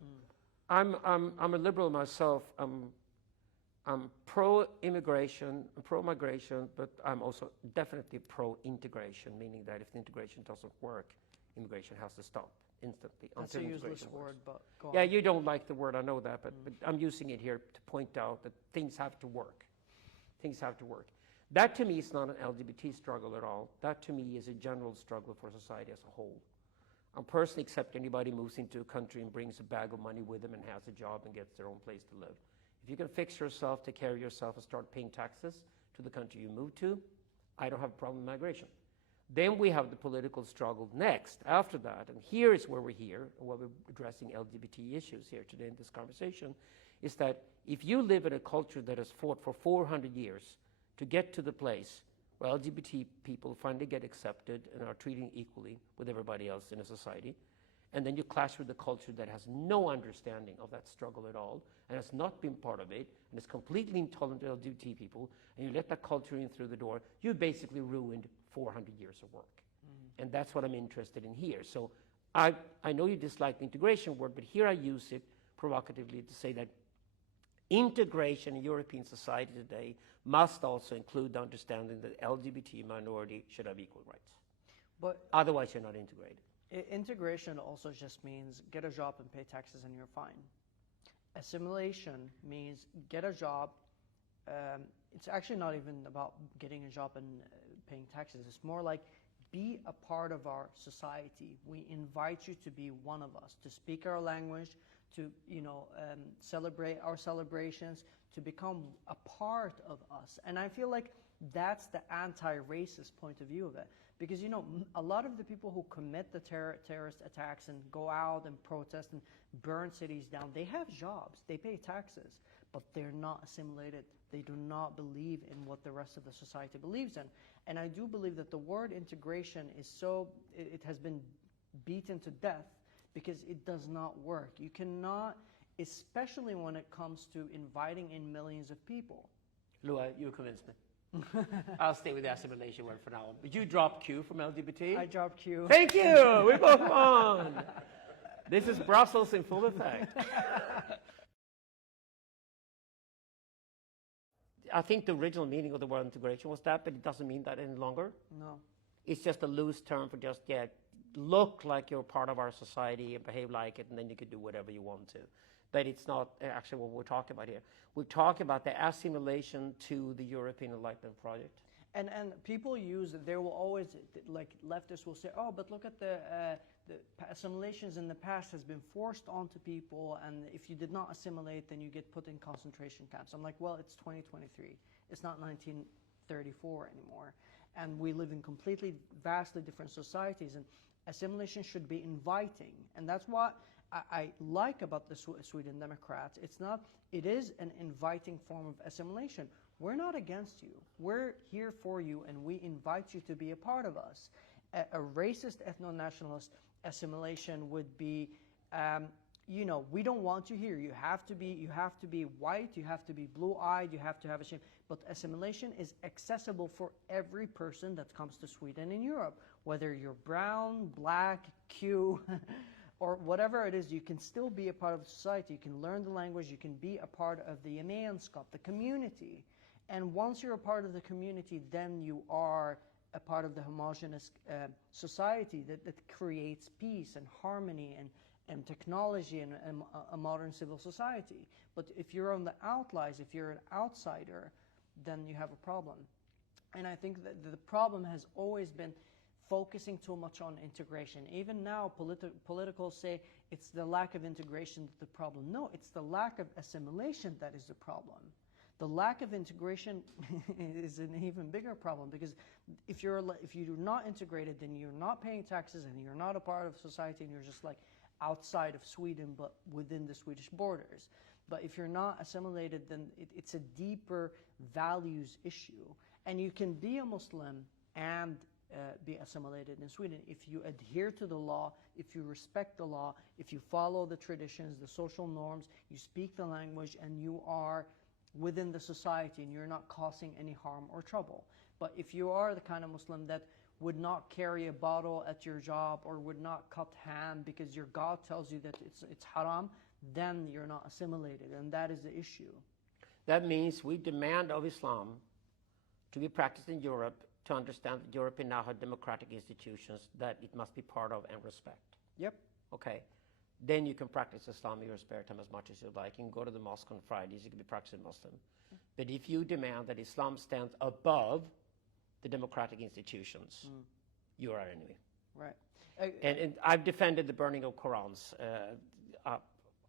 I'm a liberal myself. I'm pro-immigration, pro-migration, but I'm also definitely pro-integration, meaning that if the integration doesn't work, immigration has to stop instantly. That's a useless word, but go on. Yeah, you don't like the word, I know that, but I'm using it here to point out that things have to work. Things have to work. That to me is not an LGBT struggle at all. That to me is a general struggle for society as a whole. I personally accept anybody moves into a country and brings a bag of money with them and has a job and gets their own place to live. If you can fix yourself, take care of yourself, and start paying taxes to the country you moved to, I don't have a problem with migration. Then we have the political struggle next, after that, and here is where we're here, and where we're addressing LGBT issues here today in this conversation, is that if you live in a culture that has fought for 400 years to get to the place where LGBT people finally get accepted and are treated equally with everybody else in a society, and then you clash with a culture that has no understanding of that struggle at all, and has not been part of it, and is completely intolerant to LGBT people, and you let that culture in through the door, you basically ruined 400 years of work. And that's what I'm interested in here. So I know you dislike the integration word, but here I use it provocatively to say that integration in European society today must also include the understanding that LGBT minority should have equal rights. But otherwise, you're not integrated. Integration also just means get a job and pay taxes and you're fine. Assimilation means get a job. It's actually not even about getting a job and paying taxes. It's more like be a part of our society. We invite you to be one of us, to speak our language, to celebrate our celebrations, to become a part of us. And I feel like that's the anti-racist point of view of it. Because, a lot of the people who commit the terrorist attacks and go out and protest and burn cities down, they have jobs, they pay taxes, but they're not assimilated. They do not believe in what the rest of the society believes in. And I do believe that the word integration is it has been beaten to death because it does not work. You cannot, especially when it comes to inviting in millions of people. Luai, you convinced me. I'll stay with the assimilation word for now. But you dropped Q from LGBT? I dropped Q. Thank you! We both won! This is Brussels in full effect. I think the original meaning of the word integration was that, but it doesn't mean that any longer. No. It's just a loose term for just, look like you're part of our society and behave like it, and then you can do whatever you want to. But it's not actually what we're talking about here. We're talking about the assimilation to the European Enlightenment project. And people use, there will always, like leftists will say, oh, but look at the assimilations in the past has been forced onto people, and if you did not assimilate, then you get put in concentration camps. I'm like, well, it's 2023. It's not 1934 anymore. And we live in completely, vastly different societies, and assimilation should be inviting. And that's what I like about the Sweden Democrats. It is an inviting form of assimilation. We're not against you. We're here for you, and we invite you to be a part of us. A racist ethno-nationalist assimilation would be, we don't want you here. You have to be white. You have to be blue-eyed. You have to have a shame. But assimilation is accessible for every person that comes to Sweden and Europe, whether you're brown, black, Q, or whatever it is. You can still be a part of society. You can learn the language. You can be a part of the gemenskap, the community. And once you're a part of the community, then you are a part of the homogeneous society that creates peace and harmony and technology and a modern civil society. But if you're on the outliers, if you're an outsider, then you have a problem. And I think that the problem has always been focusing too much on integration. Even now, politicals say it's the lack of integration that's the problem. No, it's the lack of assimilation that is the problem. The lack of integration is an even bigger problem, because if you're not integrated, then you're not paying taxes and you're not a part of society, and you're just like outside of Sweden but within the Swedish borders. But if you're not assimilated, then it's a deeper values issue. And you can be a Muslim and be assimilated in Sweden if you adhere to the law, if you respect the law, if you follow the traditions, the social norms, you speak the language, and you are within the society and you're not causing any harm or trouble. But if you are the kind of Muslim that would not carry a bottle at your job or would not cut ham because your God tells you that it's haram, then you're not assimilated, and that is the issue. That means we demand of Islam to be practiced in Europe, to understand that Europe now have democratic institutions that it must be part of and respect. Yep. Okay. Then you can practice Islam in your spare time as much as you like. You can go to the mosque on Fridays. You can be practicing Muslim. But if you demand that Islam stands above the democratic institutions, you are our enemy. Right. And I've defended the burning of Qurans.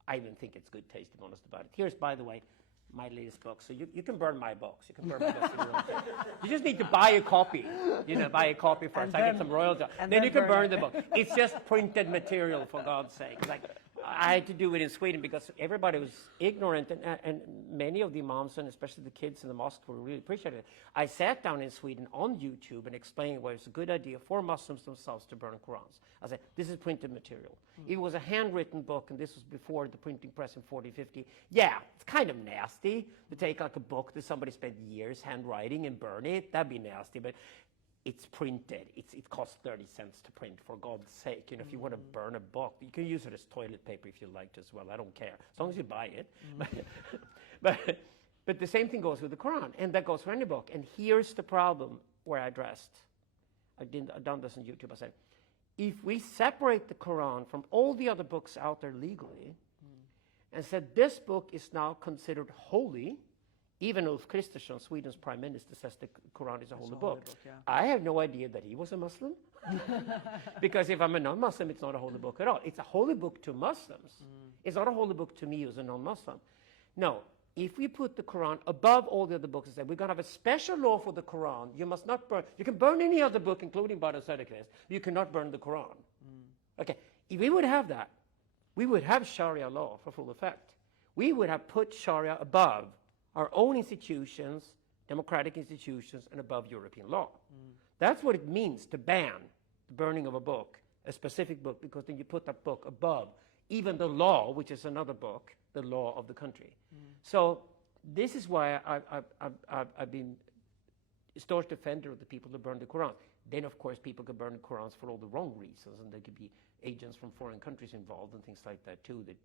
I even think it's good taste, to be honest about it. Here's, by the way, my latest book. So you can burn my books. You can burn my books if you want. You just need to buy a copy. Buy a copy first. I get some royalty. Then you can burn the book. It's just printed material, for God's sake. Like, I had to do it in Sweden because everybody was ignorant, and many of the imams, and especially the kids in the mosque, were really appreciative. I sat down in Sweden on YouTube and explained why it's a good idea for Muslims themselves to burn Qurans. I said, this is printed material. It was a handwritten book, and this was before the printing press in 40-50. Yeah, it's kind of nasty to take like a book that somebody spent years handwriting and burn it. That'd be nasty, but it's printed. It costs 30 cents to print, for God's sake. If you want to burn a book, you can use it as toilet paper if you like to as well. I don't care, as long as you buy it. But the same thing goes with the Quran, and that goes for any book. And here's the problem where I addressed. I've done this on YouTube. I said, if we separate the Quran from all the other books out there legally, and said this book is now considered holy, even Ulf Kristersson, Sweden's prime minister, says the Quran is a holy book. Yeah. I have no idea that he was a Muslim. Because if I'm a non-Muslim, it's not a holy book at all. It's a holy book to Muslims. It's not a holy book to me who's a non-Muslim. No, if we put the Quran above all the other books and say we're going to have a special law for the Quran, you must not burn. You can burn any other book, including Bada Sadaqas. You cannot burn the Quran. Okay, if we would have that, we would have Sharia law for full effect. We would have put Sharia above our own institutions, democratic institutions, and above European law. That's what it means to ban the burning of a book, a specific book, because then you put that book above even the law, which is another book, the law of the country. So this is why I've been a staunch defender of the people who burn the Quran. Then, of course, people could burn the Qurans for all the wrong reasons, and there could be agents from foreign countries involved and things like that too that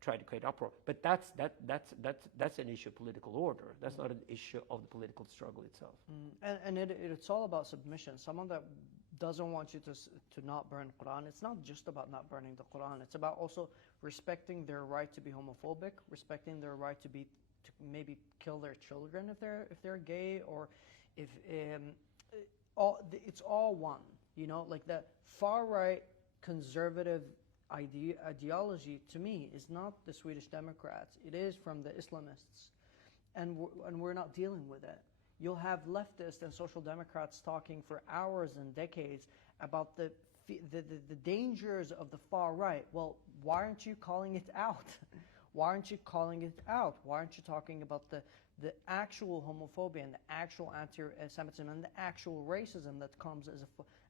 try to create uproar. But that's an issue of political order. That's not an issue of the political struggle itself. And it's all about submission. Someone that doesn't want you to not burn Quran, it's not just about not burning the Quran. It's about also respecting their right to be homophobic, respecting their right to maybe kill their children if they're gay, or if it's all one. Like the far right conservative ideology to me is not the Swedish Democrats. It is from the Islamists, and we're not dealing with it. You'll have leftists and social democrats talking for hours and decades about the dangers of the far right. Well, why aren't you calling it out? Why aren't you calling it out? Why aren't you talking about the actual homophobia and the actual anti-Semitism and the actual racism that comes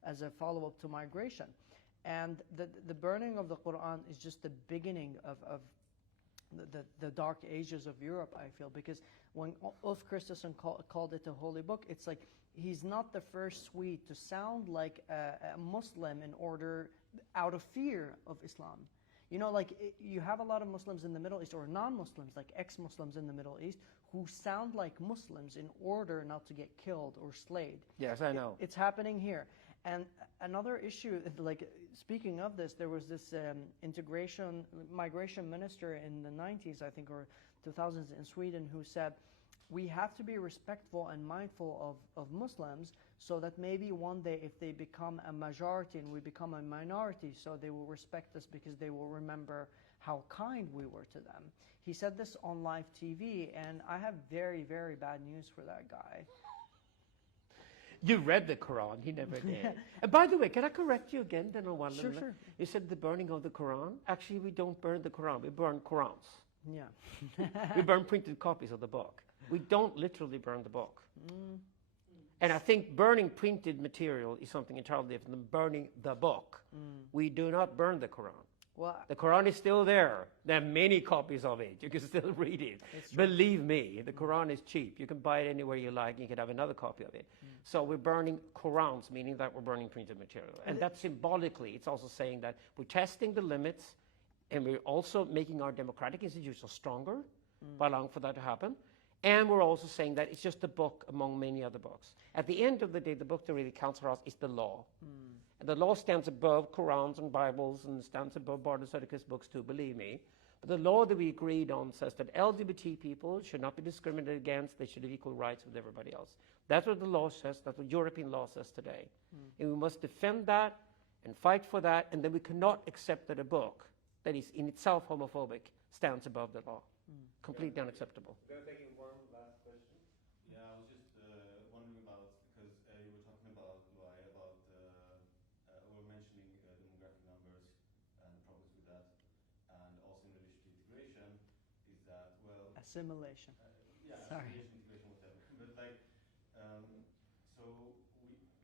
as a follow-up to migration? And the burning of the Quran is just the beginning of the dark ages of Europe, I feel, because when Ulf Kristersson called it a holy book, it's like he's not the first Swede to sound like a Muslim out of fear of Islam. You have a lot of Muslims in the Middle East, or non-Muslims, like ex-Muslims in the Middle East, who sound like Muslims in order not to get killed or slayed. Yes, I know. It's happening here. And another issue, like speaking of this, there was this migration minister in the 90s, I think, or 2000s in Sweden, who said, we have to be respectful and mindful of Muslims, so that maybe one day if they become a majority and we become a minority, so they will respect us because they will remember how kind we were to them. He said this on live TV, and I have very, very bad news for that guy. You read the Quran, he never did. And by the way, can I correct you again? Then on one Sure. You said the burning of the Quran. Actually, we don't burn the Quran, we burn Qurans. Yeah. We burn printed copies of the book. We don't literally burn the book. And I think burning printed material is something entirely different than burning the book. We do not burn the Quran. Well, The Quran is still there. There are many copies of it. You can still read it. Believe me, the Quran is cheap. You can buy it anywhere you like. You can have another copy of it. So we're burning Qurans, meaning that we're burning printed material. And that symbolically, it's also saying that we're testing the limits, and we're also making our democratic institutions stronger by allowing for that to happen. And we're also saying that it's just a book among many other books. At the end of the day, the book that really counts for us is the law. And the law stands above Qurans and Bibles and stands above Bardo-Söderqvist books too, believe me. But the law that we agreed on says that LGBT people should not be discriminated against. They should have equal rights with everybody else. That's what the law says. That's what European law says today. And we must defend that and fight for that. And then we cannot accept that a book that is in itself homophobic stands above the law. Completely unacceptable. We're taking one last question. Yeah, I was just wondering about, because you were talking about, Luai, about, or mentioning demographic numbers and the problems with that, and also in relation to integration, is that, well... assimilation. Yeah, Sorry. assimilation, integration, whatever. But like, so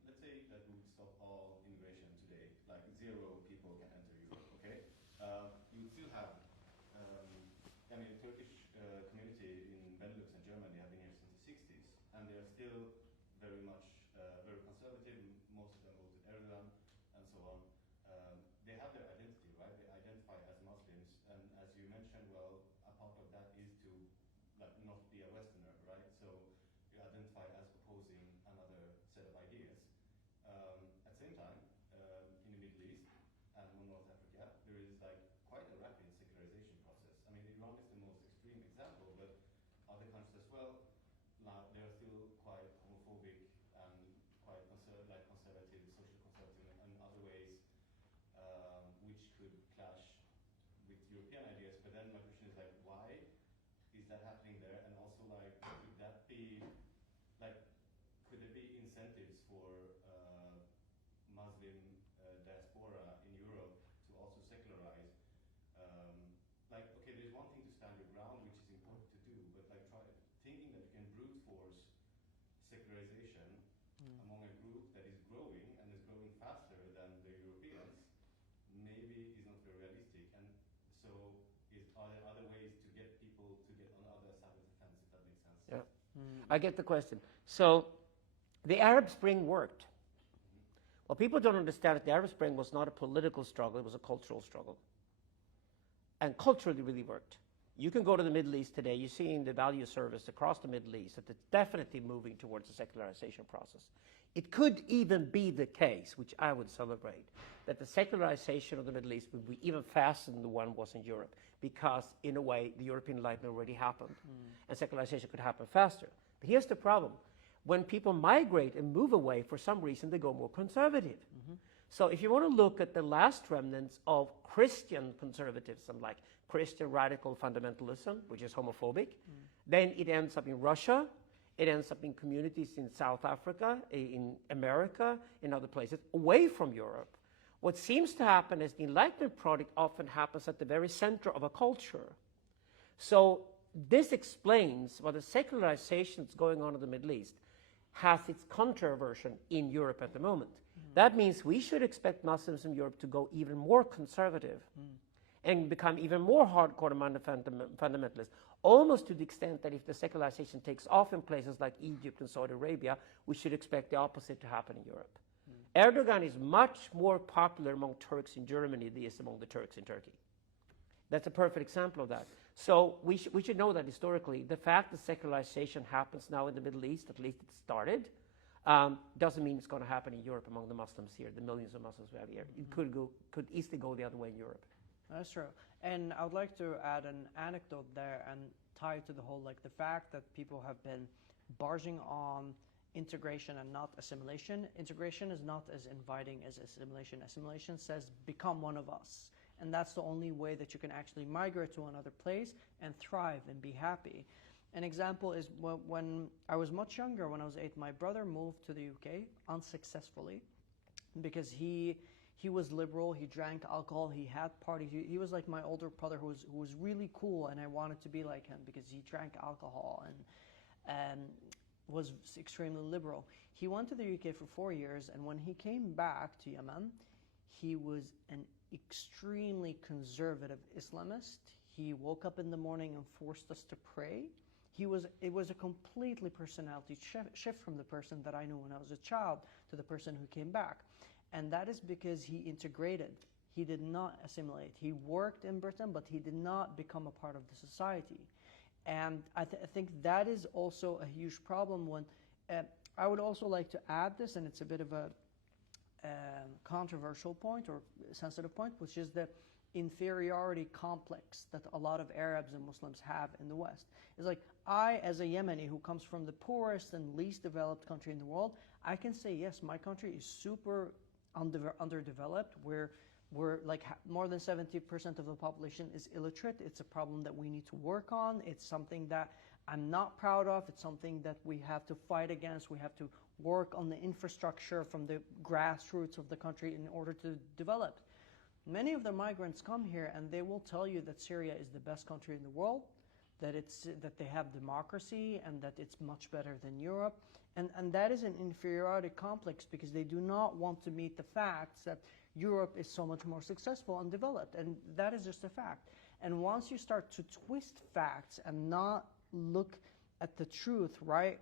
let's say that we would stop all immigration today, like 0 people can enter Europe, okay? You would still have, I mean, Turkish community in Benelux and Germany have been here since the 60s, and they are still very much very conservative. Most of them voted Erdogan, and so on. They have their identity, right? They identify as Muslims, and as you mentioned, well, a part of that is to like not be a Westerner, right? So you identify as opposing another set of ideas. At the same time, in the Middle East and North Africa, there is like quite a rapid secularization process. I mean, Iran is the most extreme example, but other countries as well, they are still quite homophobic and quite conservative, social conservative, and other ways, which could clash with European ideas. But then my question is like, why is that happening there? And also like, could that be like, could there be incentives for Muslim diaspora in Europe to also secularize? Like, okay, there's one thing to stand your ground, which is important to do, but like I get the question. So the Arab Spring worked. What people don't understand is the Arab Spring was not a political struggle, it was a cultural struggle. And culturally really worked. You can go to the Middle East today, you're seeing the value service across the Middle East that it's definitely moving towards the secularization process. It could even be the case, which I would celebrate, that the secularization of the Middle East would be even faster than the one was in Europe, because in a way the European Enlightenment already happened, and secularization could happen faster. But here's the problem. When people migrate and move away, for some reason they go more conservative. So if you want to look at the last remnants of Christian conservatism, like Christian radical fundamentalism, which is homophobic, then it ends up in Russia, it ends up in communities in South Africa, in America, in other places, away from Europe. What seems to happen is the Enlightenment project often happens at the very center of a culture. So this explains why the secularization that's going on in the Middle East has its controversion in Europe at the moment. That means we should expect Muslims in Europe to go even more conservative and become even more hardcore fundamentalists, almost to the extent that if the secularization takes off in places like Egypt and Saudi Arabia, we should expect the opposite to happen in Europe. Erdogan is much more popular among Turks in Germany than he is among the Turks in Turkey. That's a perfect example of that. So we should know that historically, the fact that secularization happens now in the Middle East, at least it started, doesn't mean it's going to happen in Europe among the Muslims here, the millions of Muslims we have here. It could easily go the other way in Europe. That's true. And I would like to add an anecdote there and tie to the whole, like the fact that people have been barging on integration and not assimilation. Integration is not as inviting as assimilation. Assimilation says, become one of us. And that's the only way that you can actually migrate to another place and thrive and be happy. An example is when I was much younger, when I was 8, my brother moved to the UK unsuccessfully because he was liberal, he drank alcohol, he had parties. He was like my older brother who was really cool, and I wanted to be like him because he drank alcohol and was extremely liberal. He went to the UK for 4 years, and when he came back to Yemen, he was an extremely conservative Islamist. He woke up in the morning and forced us to pray. It was a completely personality shift from the person that I knew when I was a child to the person who came back. And that is because he integrated. He did not assimilate. He worked in Britain, but he did not become a part of the society. And I think that is also a huge problem. When I would also like to add this, and it's a bit of a controversial point or sensitive point, which is the inferiority complex that a lot of Arabs and Muslims have in the West. It's like, I, as a Yemeni who comes from the poorest and least developed country in the world, I can say, yes, my country is super underdeveloped. We're like more than 70% of the population is illiterate. It's a problem that we need to work on. It's something that I'm not proud of. It's something that we have to fight against. We have to work on the infrastructure from the grassroots of the country in order to develop. Many of the migrants come here and they will tell you that Syria is the best country in the world, that they have democracy and that it's much better than Europe. And that is an inferiority complex because they do not want to meet the facts that Europe is so much more successful and developed. And that is just a fact. And once you start to twist facts and not look at the truth right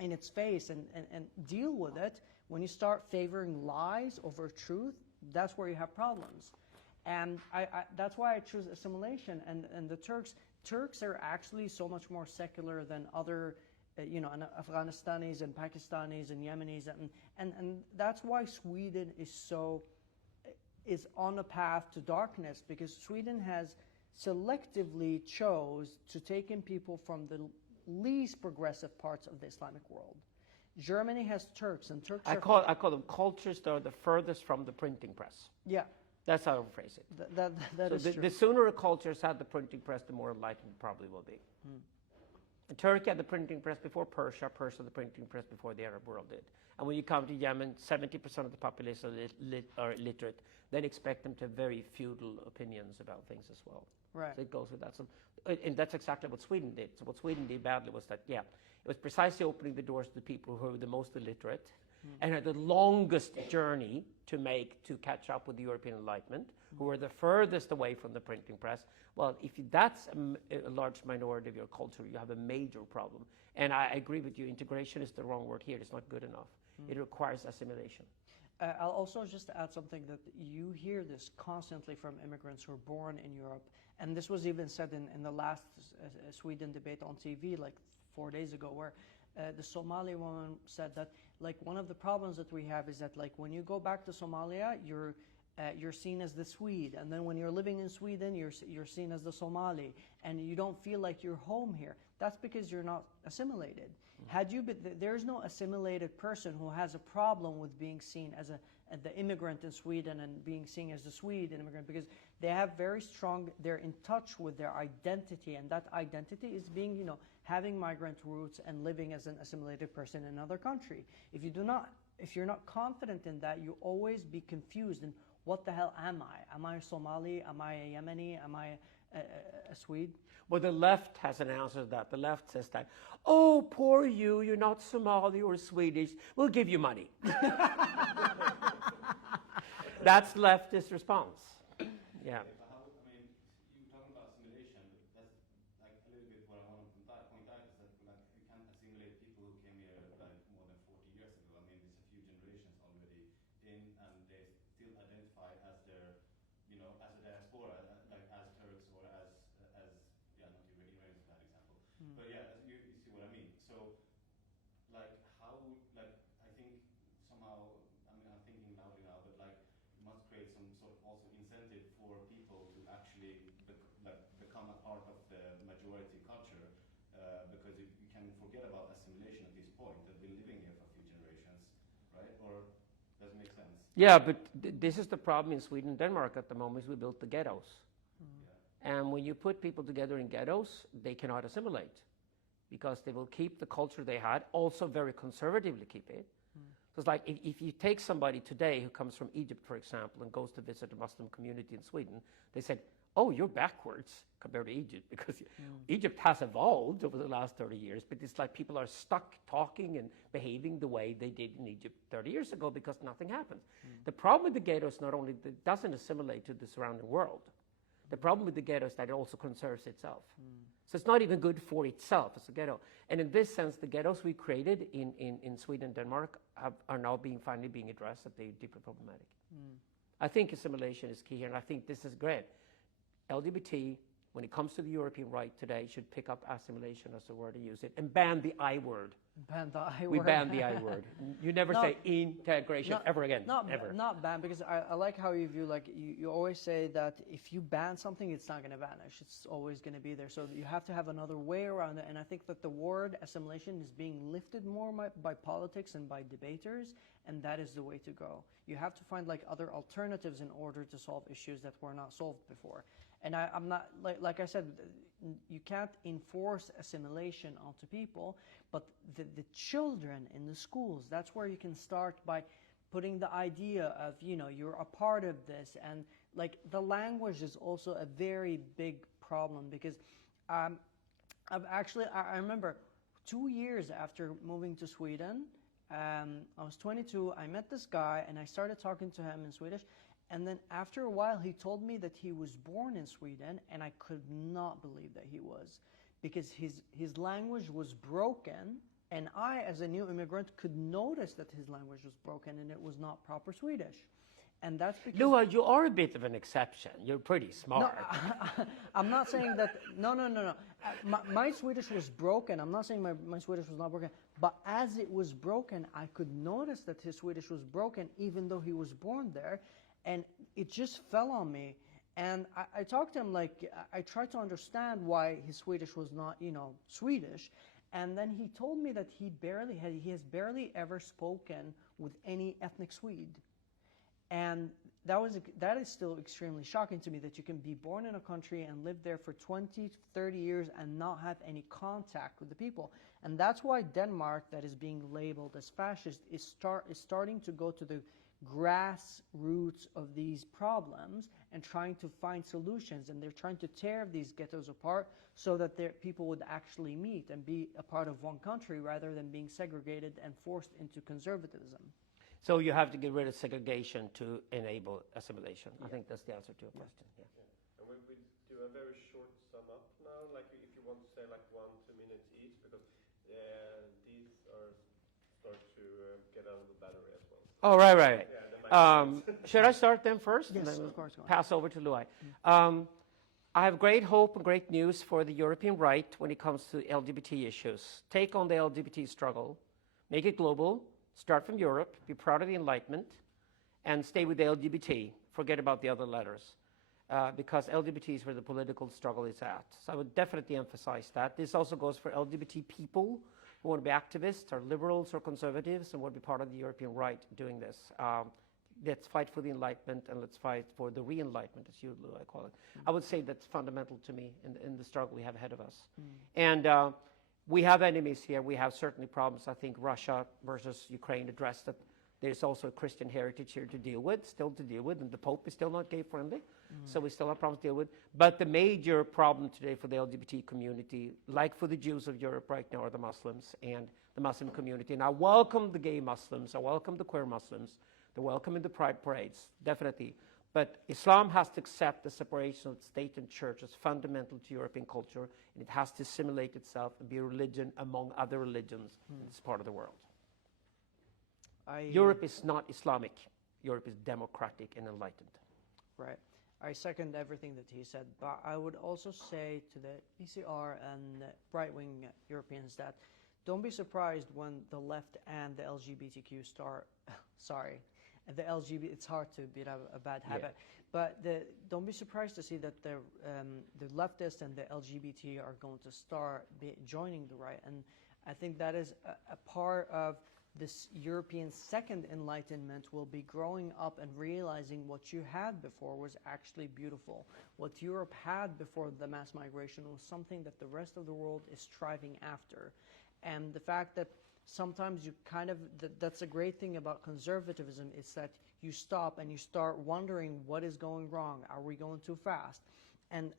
in its face and deal with it, when you start favoring lies over truth, that's where you have problems. And that's why I choose assimilation. And the Turks are actually so much more secular than other Afghanistanis and Pakistanis and Yemenis, and that's why Sweden is on a path to darkness, because Sweden has selectively chose to take in people from the least progressive parts of the Islamic world. Germany has Turks, and Turks I call them cultures that are the furthest from the printing press. Yeah. That's how I would phrase it. That is true. The sooner a culture has had the printing press, the more enlightened it probably will be. And Turkey had the printing press before Persia, Persia the printing press before the Arab world did. And when you come to Yemen, 70% of the population are illiterate. Then expect them to have very feudal opinions about things as well. Right. So it goes with that. So, and that's exactly what Sweden did. So what Sweden did badly was that, it was precisely opening the doors to the people who were the most illiterate, and had the longest journey to make to catch up with the European Enlightenment, who were the furthest away from the printing press. Well, if that's a large minority of your culture, you have a major problem. And I agree with you, integration is the wrong word here. It's not good enough. It requires assimilation. I'll also just add something that you hear this constantly from immigrants who are born in Europe. And this was even said in the last Sweden debate on TV like 4 days ago, where the Somali woman said that like one of the problems that we have is that like when you go back to Somalia, you're seen as the Swede, and then when you're living in Sweden, you're seen as the Somali, and you don't feel like you're home here. That's because you're not assimilated. Had you been, there's no assimilated person who has a problem with being seen as the immigrant in Sweden and being seen as the Swede immigrant, because they have very strong, they're in touch with their identity, and that identity is being, you know, having migrant roots and living as an assimilated person in another country. If you're not confident in that, you always be confused in what the hell am I? Am I a Somali? Am I a Yemeni? Am I a Swede? Well, the left has an answer to that. The left says that, oh, poor you, you're not Somali or Swedish, we'll give you money. That's leftist response. Yeah. How, I mean, you talking about assimilation, but that's like a little bit what I want to point out is that like you can't assimilate people who came here like more than 40 years ago. I mean, there's a few generations already in, and they still identify as their, you know, as a diaspora, like as Turks or as yeah, not Iran is a bad example, but yeah, you see what I mean. So, like how, like I think somehow, I mean, I'm thinking loudly now, but like it must create some sort of also incentive for people to actually become a part of the majority culture, because you can forget about assimilation at this point. They've been living here for a few generations, right? Or does it make sense? Yeah, but this is the problem in Sweden and Denmark at the moment, is we built the ghettos. And when you put people together in ghettos, they cannot assimilate because they will keep the culture they had, also very conservatively keep it. So it's like if you take somebody today who comes from Egypt, for example, and goes to visit a Muslim community in Sweden, they said, oh, you're backwards compared to Egypt, because Egypt has evolved over the last 30 years, but it's like people are stuck talking and behaving the way they did in Egypt 30 years ago because nothing happened. The problem with the ghetto is not only that it doesn't assimilate to the surrounding world, the problem with the ghetto is that it also conserves itself. So it's not even good for itself as a ghetto. And in this sense, the ghettos we created in Sweden and Denmark are now finally being addressed, that they're deeply problematic. I think assimilation is key here, and I think this is great. LGBT, when it comes to the European right today, should pick up assimilation as a word to use it and ban the I word. Ban the I word. We ban the I word. You never say integration ever again. Ever. Not ban, because I like how you view, like you always say that if you ban something, it's not going to vanish. It's always going to be there. So you have to have another way around it. And I think that the word assimilation is being lifted more by politics and by debaters, and that is the way to go. You have to find like other alternatives in order to solve issues that were not solved before. And I'm not, like I said, you can't enforce assimilation onto people, but the children in the schools, that's where you can start by putting the idea of, you know, you're a part of this. And like the language is also a very big problem, because I remember 2 years after moving to Sweden, I was 22, I met this guy and I started talking to him in Swedish. And then after a while, he told me that he was born in Sweden, and I could not believe that he was, because his language was broken, and I, as a new immigrant, could notice that his language was broken and it was not proper Swedish. And that's because... Luai, you are a bit of an exception. You're pretty smart. No, I'm not saying that... No. My Swedish was broken. I'm not saying my Swedish was not broken. But as it was broken, I could notice that his Swedish was broken, even though he was born there. And it just fell on me. And I talked to him, like, I tried to understand why his Swedish was not, you know, Swedish. And then he told me that he has barely ever spoken with any ethnic Swede. And that is still extremely shocking to me, that you can be born in a country and live there for 20, 30 years and not have any contact with the people. And that's why Denmark, that is being labeled as fascist, is starting to go to the grassroots of these problems and trying to find solutions. And they're trying to tear these ghettos apart so that people would actually meet and be a part of one country rather than being segregated and forced into conservatism. So you have to get rid of segregation to enable assimilation. I think that's the answer to your question. Yeah. And we do a very short sum up now, like if you want to say like 1-2 minutes each, because these are start to get out of the battery as well. Oh, right. Yeah, should I start then first? Yes, and then of course. Pass over to Luai. I have great hope and great news for the European right when it comes to LGBT issues. Take on the LGBT struggle, make it global, start from Europe, be proud of the Enlightenment, and stay with the LGBT. Forget about the other letters, because LGBT is where the political struggle is at. So I would definitely emphasize that. This also goes for LGBT people who want to be activists, or liberals or conservatives, and want to be part of the European right doing this. Let's fight for the Enlightenment, and let's fight for the re-enlightenment, as you, Luai, call it. I would say that's fundamental to me in the struggle we have ahead of us. And we have enemies here. We have certainly problems. I think Russia versus Ukraine addressed that. There's also a Christian heritage here to deal with, and the Pope is still not gay-friendly, so we still have problems to deal with. But the major problem today for the LGBT community, like for the Jews of Europe right now, are the Muslims and the Muslim community. And I welcome the gay Muslims. I welcome the queer Muslims. They're welcome in the pride parades, definitely. But Islam has to accept the separation of state and church as fundamental to European culture, and it has to assimilate itself and be a religion among other religions in this part of the world. Europe is not Islamic. Europe is democratic and enlightened. Right. I second everything that he said, but I would also say to the ECR and right-wing Europeans that don't be surprised when the left and the LGBTQ it's hard to beat a bad habit, but don't be surprised to see that the leftists and the LGBT are going to start joining the right. And I think that is a part of this European second enlightenment, will be growing up and realizing what you had before was actually beautiful. What Europe had before the mass migration was something that the rest of the world is striving after. And the fact that sometimes you that's a great thing about conservatism, is that you stop and you start wondering what is going wrong. Are we going too fast? And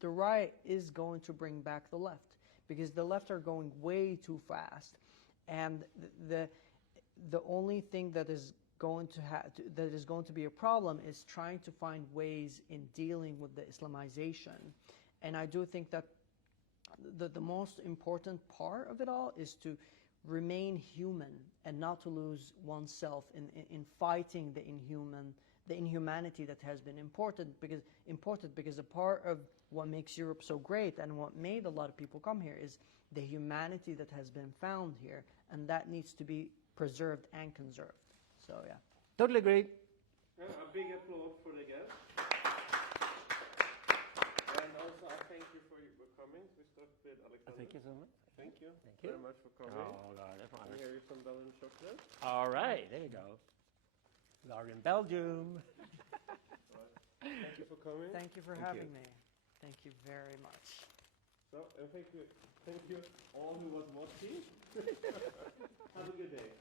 the right is going to bring back the left, because the left are going way too fast. And the only thing that is going to be a problem is trying to find ways in dealing with the Islamization. And I do think that the most important part of it all is to remain human and not to lose oneself in fighting the inhumanity that has been imported, because a part of what makes Europe so great and what made a lot of people come here is the humanity that has been found here, and that needs to be preserved and conserved. So yeah. Totally agree. A big applause for the guests. And also I thank you for coming. We start with Alexander. Thank you so much. Thank you. Thank you Very much for coming. Oh, God, that's And here is some Belgian chocolate. all right, there you go. We are in Belgium. Thank you for coming. Thank you for having me. Thank you very much. So, and thank you all who was watching. Have a good day.